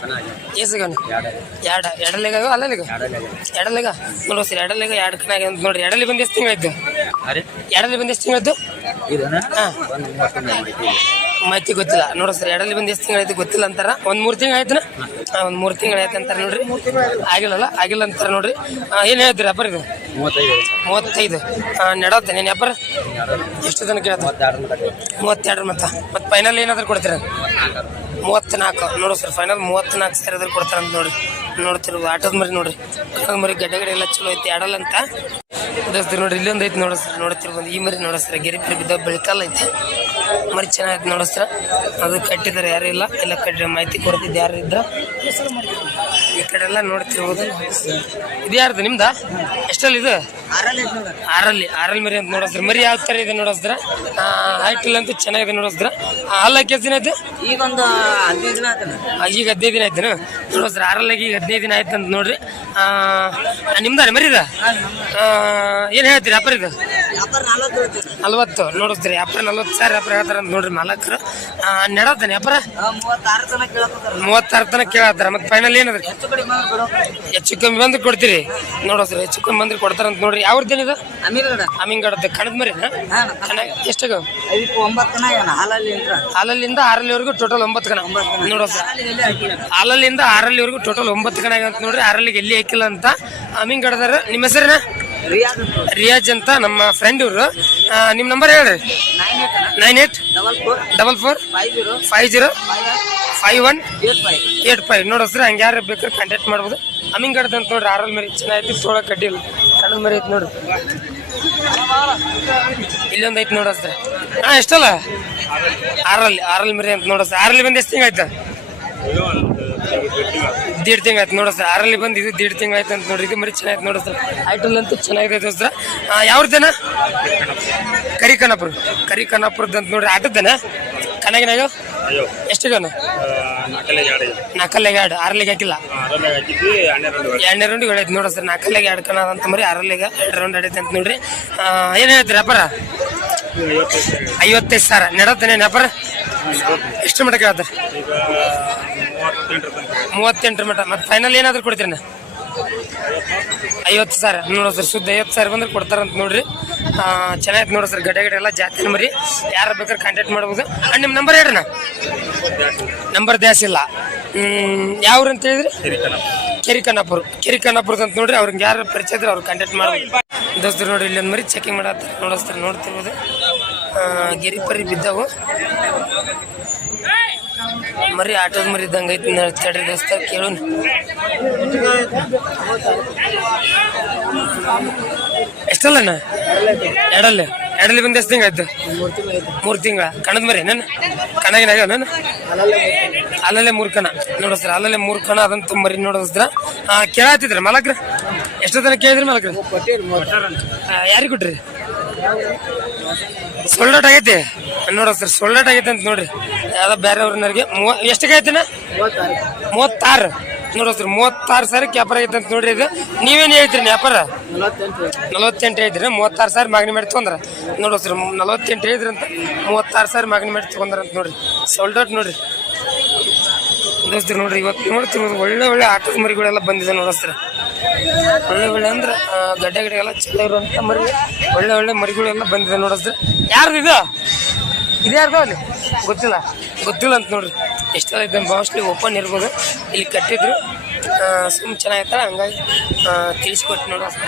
ಏಸಗವನು ಎರಡ ಎರಡಲ್ಲಿಗ ಅಲ್ಲಲ್ಲಿಗ ಎಡಲಿಗ ನೋಡುವ ಸರ್ ಎರಡಲ್ಲಿಗ ಎರಡು ಕನಾಗ ಅಂತ ನೋಡ್ರಿ ಎರಡಲ್ಲಿ ಬಂದು ಎಷ್ಟು ತಿಂಗಳಿದ್ದು ಎರಡಲ್ಲಿ ಬಂದು ಎಷ್ಟು ತಿಂಗಳಿದ್ದು ಹಾಂ. ಮಾಹಿತಿ ಗೊತ್ತಿಲ್ಲ. ನೋಡ್ರಿ ಸರ್ ಎರಡಲ್ಲಿ ಬಂದು ಎಷ್ಟು ತಿಂಗಳಾಯ್ತು ಗೊತ್ತಿಲ್ಲ ಅಂತಾರ? ಒಂದು ಮೂರು ತಿಂಗಳು ಆಯ್ತನ? ಒಂದು ಮೂರು ತಿಂಗಳು ಆಯ್ತು ಅಂತಾರೆ ನೋಡ್ರಿ. ಆಗಿಲ್ಲಲ್ಲ ಆಗಿಲ್ಲ ಅಂತಾರೆ ನೋಡ್ರಿ. ಏನು ಹೇಳ್ತೀರಿ ಅಪ್ಪರ್ ಇದು ಮೂವತ್ತೈದು. ಮೂವತ್ತೈದು ನೆಡತ್ತೆ ನೀನು ಅಪ್ಪರ ಎಷ್ಟು ಹೇಳ್ತಾರೆ ಮೂವತ್ತೆರಡು ಮತ್ತ. ಮತ್ತೆ ಫೈನಲ್ ಏನಾದ್ರು ಕೊಡ್ತೀರ? ಮೂವತ್ತ್ನಾಲ್ಕು. ನೋಡು ಸರ್ ಫೈನಲ್ ಮೂವತ್ತ್ನಾಲ್ಕು ಸಾವಿರ ಆದ್ರೆ ಕೊಡ್ತಾರೆ ಅಂತ ನೋಡ್ರಿ ಆಟದ ಮರಿ ನೋಡ್ರಿ. ಮರಿ ಗಡ್ಡೆ ಗಡ್ಡೆ ಎಲ್ಲ ಚಲೋ ಐತಿ, ಆಡಲ್ಲ ಅಂತ. ನೋಡ್ರಿ, ಇಲ್ಲೊಂದು ಐತಿ ನೋಡ ಸರ್ ನೋಡ್ತಿರ್ ಬಂದು. ಈ ಮರಿ ನೋಡ ಸರ್ ಗೆರಿ ಪರಿ ಬಿದ್ದ ಬೆಳಕಲ್ಲ ಐತಿ. ಮರಿ ಚೆನ್ನಾಗೈತೆ ನೋಡ ಸರ್ ಅದು ಕಟ್ಟಿದ್ದಾರೆ ಯಾರು ಇಲ್ಲ. ಎಲ್ಲ ಕಟ್ಟಿ ಮಾಹಿತಿ ಕೊಡ್ತಿದ್ದು ಯಾರು ಇದ್ರ. ಈ ಕಡೆ ಎಲ್ಲ ನೋಡ್ತಿರ್ಬೋದು. ಇದು ಯಾರ್ದು ನಿಮ್ದ? ಎಷ್ಟಲ್ಲಿ ಇದು? ಆರಲ್ಲಿ ಆರಲ್ಲಿ ಮರಿ ಅಂತ ನೋಡಿಸ್ರಿ ಮರಿ ಯಾವ ತರ ಇದೆ ನೋಡಿಸ್ರ ಹೈಟಲ್ ಅಂತ ಚೆನ್ನಾಗಿದೆ ನೋಡಿಸ್ರ ಹಾಲು ಎಷ್ಟು ದಿನ ಆಯ್ತು? ಈಗ ಒಂದು ಹದಿನೈದು ದಿನ ಆಯ್ತು ಈಗ ಹದಿನೈದು ದಿನ ಆಯ್ತು ನೋಡಿಸ್ರಿ ಆರಲ್ಲಾಗಿ ಈಗ ಹದಿನೈದು ದಿನ ಆಯ್ತು ಅಂತ ನೋಡ್ರಿ. ಆ, ನಿಮ್ದ. ಮರಿದ ಏನು ಹೇಳ್ತೀರಿ ಅಪ್ಪರ ಇದು? ನಲ್ವತ್ತು ನೋಡಿದ್ರಿ ಅಪ್ಪ ನಲ್ವತ್ತು ಸಾವಿರ ಅಪ್ಪ ಹೇಳ್ತಾರ ಅಂತ ನೋಡ್ರಿ ಮಾಲಕರು. ನೆಡತ್ತಾನೆ ಅಪ್ಪ ಮೂವತ್ತಾರು ತನಕ ಕೇಳತ್ತಾರ ಮತ್ತೆ ಫೈನಲ್ ಏನದ್ರಿ ಹೆಚ್ಚು ಕಮ್ಮಿ ಬಂದ್ರೆ ಕೊಡ್ತೀರಿ. ನೋಡೋದ್ರಿ ಹೆಚ್ಚು ಕಮ್ಮಿ ಬಂದ್ರೆ ಕೊಡ್ತಾರಂತ ನೋಡ್ರಿ. ಯಾವ್ದೇನಿದು ಇದು? ಅಮ್ಮಿಂಗಡದ ಕಣದ ಮರಿ ಎಷ್ಟು ಹಾಲಲ್ಲಿಂದ. ಆರಲ್ಲಿವರೆಗೂ ಟೋಟಲ್ ಒಂಬತ್ತು ಕಣ. ನೋಡೋದು ಹಾಲಲ್ಲಿಂದ ಆರಲ್ಲಿವರೆಗೂ ಟೋಟಲ್ ಒಂಬತ್ತು ಕಣ ಅಂತ ನೋಡ್ರಿ. ಆರಲ್ಲಿಗೆ ಎಲ್ಲಿ ಹಾಕಿಲ್ಲ ಅಂತ ಅಮ್ಮಿಂಗಡದಾರ ನಿಮ್ಮ ಹೆಸರಿನ? ರಿಯಾಜ್ ಅಂತ. ನಮ್ಮ ಫ್ರೆಂಡ್ ಇವರು. ನಿಮ್ಮ ನಂಬರ್ ಹೇಳ್ರಿ. Nine eight double four five zero five one eight five ನೋಡೋಸ್ರಿ ಹಂಗೆ ಯಾರು ಬೇಕಾದ್ರೆ ಕಾಂಟ್ಯಾಕ್ಟ್ ಮಾಡ್ಬೋದು. ಅಮ್ಮಿಂಗಡದ ಅಂತ ನೋಡ್ರಿ ಆರಲ್ ಮರಿ ಚೆನ್ನಾಗೈತಿ ತೋಳ ಕಡ್ಡಿ ಇಲ್ಲ. ಕಣ್ಣದ ಮರಿ ಐತಿ ನೋಡ್ರಿ. ಇಲ್ಲೊಂದು ಐತಿ ಸರ್ ಹಾಂ ಎಷ್ಟಲ್ಲ? ಆರಲ್ಲಿ ಆರಲ್ಲಿ ಮರಿ ಅಂತ ಸರ್ ಆರಲ್ಲಿ ಬಂದು ಎಷ್ಟು ತಿಂಗಳು ಆಯ್ತು? ದೀಡ್ ತಿಂಗ್ ಆಯ್ತು ನೋಡೋಸ್ರಿ ಆರಲ್ಲಿ ಬಂದು ಇದು ದೀಡ್ ತಿಂಗ್ ಆಯ್ತು ಅಂತ ನೋಡ್ರಿ. ಇದು ಮರಿ ಚೆನ್ನಾಗಿತ್ತು ಸರ್. ಐಟಲ್ ಅಂತೂ ಚೆನ್ನಾಗಿದೆ ದೋಸ್ತ್ರ ಯಾವ್ದನ ಕರಿ ಕನ್ನಪುರ ಕರಿ ಕನ್ನಪುರದ ಅಂತ ನೋಡ್ರಿ. ಆಟದನ ಕನಗಿನಾಗ? ಎಷ್ಟಿಗನ? ನಾಲ್ಕಲ್ಲಿಗೆ ಎರಡು ಆರಲ್ಲಿಗೆ ಹಾಕಿಲ್ಲ? ಎರಡನೇ ರೌಂಡ್ ಹೊಡೈತೆ ನೋಡ್ರಿ ಸರ್. ನಾಕಲ್ಲೆ ಎರಡು ಕಣ ಅಂತ ಮರಿ ಆರಲ್ಲಿಗೆ ಎರಡು ರೌಂಡ್ ಆಡೈತೆ ಅಂತ ನೋಡ್ರಿ. ಏನು ಹೇಳ್ತೀರಿ ಅಪ್ಪರ ಐವತ್ತೈದು ಸಾವಿರ. ನೆಡತ್ತೇನೆ. ಅಪ್ಪರ ಎಷ್ಟು ಮಟ್ಟ ಕೇಳ್ತಾರೆ ಮೂವತ್ತೆಂಟರ ಮೀಟರ್ ಮತ್ತೆ ಫೈನಲ್ ಏನಾದ್ರು ಕೊಡ್ತೀರಿ ಐವತ್ತು ಸಾವಿರ. ನೋಡೋ ಸರ್ ಶುದ್ಧ ಐವತ್ತು ಸಾವಿರ ಬಂದ್ರೆ ಕೊಡ್ತಾರಂತ ನೋಡ್ರಿ. ಚೆನ್ನಾಗಿತ್ತು ನೋಡೋ ಸರ್, ಗಡ್ಡೆ ಗಡೆ ಎಲ್ಲ ಜಾತಿ ಮರಿ. ಯಾರು ಬೇಕಾದ್ರೆ ಕಾಂಟ್ಯಾಕ್ಟ್ ಮಾಡ್ಬೋದು. ಅಂಡ್ ನಿಮ್ಮ ನಂಬರ್ ಹೇಳ್ರಣ್ಣ ನಂಬರ್ ದ್ಯಾಸ್ ಇಲ್ಲ. ಯಾವ ಊರು ಅಂತ ಹೇಳಿದ್ರಿ? ಕೆರಿ ಕನ್ನಾಪುರ ಕೆರಿ ಕನ್ನಾಪುರದ ಅಂತ ನೋಡ್ರಿ, ಅವ್ರಿಗೆ ಯಾರು ಪರಿಚಯ ಇದ್ರೆ ಅವ್ರು ಕಾಂಟ್ಯಾಕ್ಟ್ ಮಾಡ್ಬೋದು. ದೋಸ್ತರು ನೋಡ್ರಿ ಇಲ್ಲಿ ಒಂದು ಮರಿ ಚೆಕಿಂಗ್ ಮಾಡತ್ತಾರೆ ನೋಡೋಸ್ತಾರೆ ನೋಡ್ತಿರ್ಬೋದು. ಗೆರಿ ಪರಿ ಬಿದ್ದವು. ಮರಿ ಆಟೋದ ಮರಿ ಇದ್ದಂಗೆ ಐತಿ ತಡ್ರಿ ದೋಸ್ತ ಕೇಳೋಣ ಎಷ್ಟಲ್ಲಣ್ಣ ಎರಡಲ್ಲಿ? ಎರಡಲ್ಲಿ ಬಂದು ಎಷ್ಟು ತಿಂಗಳು ಆಯ್ತು? ಮೂರು ತಿಂಗಳ? ಕಣದ ಮರಿ ನನ್ನ ಕಣಗಿನಾಗ ನಾನು ಅಲ್ಲಲ್ಲೇ ಮೂರು ಕಣ. ನೋಡಿಸ್ರ ಅಲ್ಲಲ್ಲೇ ಮೂರು ಕಣ ಅದಂತೂ ಮರಿ ನೋಡಿಸ್ರ ಕೇಳತ್ತಿದ್ರ ಮಲಕ್ರ? ಎಷ್ಟೋ ಕೇಳಿದ್ರಿ ಮಲಕ್ರ? ಯಾರಿಗೆ ಕೊಟ್ರಿ? ಸೊಲ್ಡಾಟ್ ಆಗೈತಿ? ನೋಡ ಸರ್, ಸೊಲ್ಡಾಟ್ ಆಗೈತೆ ಅಂತ ನೋಡ್ರಿ. ಯಾವ್ದೋ ಬೇರೆ ಅವ್ರನ್ನರಿಗೆ ಮೂವ ಎಷ್ಟಕ್ಕೆ ಐತಿನ? ಮೂವತ್ತಾರು. ನೋಡೋ ಸರ್, ಮೂವತ್ತಾರು ಸಾವಿರ ಕ್ಯಾಪರ್ ಆಗೈತೆ ಅಂತ ನೋಡ್ರಿ ಇದು. ನೀವೇನು ಹೇಳ್ತೀರಿ ವ್ಯಾಪಾರ ನಲವತ್ತೆಂಟು ಐತ್ರಿ ಮೂವತ್ತಾರು ಸಾವಿರ ಮಾಗಣಿ ಮಾಡಿ ತೊಂದ್ರೆ ನೋಡೋ ಸರ್, ನಲವತ್ತೆಂಟು ಐದ್ರಿ ಅಂತ ಮೂವತ್ತಾರು ಸಾವಿರ ಮಾಗಣಿ ಮಾಡಿ ತೊಗೊಂಡ್ರ ಅಂತ ನೋಡ್ರಿ. ಔಟ್ ನೋಡ್ರಿ. ದೋಸ್ತರು ನೋಡ್ರಿ, ಇವತ್ತು ನೋಡ್ತಿರ್ಬೋದು ಒಳ್ಳೆ ಒಳ್ಳೆ ಆಟದ ಮರಿಗಳೆಲ್ಲ ಬಂದಿದೆ ನೋಡೋಸ್ತ್ರ ಒಳ್ಳೆ ಒಳ್ಳೆ ಅಂದ್ರೆ ಗಡ್ಡೆ ಗಡ್ಡೆ ಎಲ್ಲ ಚಲೋ ಇರುವಂಥ ಮರಿ, ಒಳ್ಳೆ ಒಳ್ಳೆ ಮರಿಗಳೆಲ್ಲ ಬಂದಿದೆ ನೋಡೋಸ್ತ್ರ ಯಾರ್ದು ಇದು? ಇದು ಯಾರ್ದು ಅಲ್ಲಿ? ಗೊತ್ತಿಲ್ಲ. ಗೊತ್ತಿಲ್ಲ ಅಂತ ನೋಡ್ರಿ. ಎಷ್ಟೆಲ್ಲ ಇದ್ದ ಮೋಸ್ಟ್ಲಿ ಓಪನ್ ಇರ್ಬೋದು. ಇಲ್ಲಿ ಕಟ್ಟಿದ್ರು. ಸುಮ್ ಚೆನ್ನಾಗಿರ್ತಾರೆ ಹಂಗಾಗಿ ತಿಳಿಸ್ಕೊಟ್ಟು ನೋಡೋಸ್ತ್ರ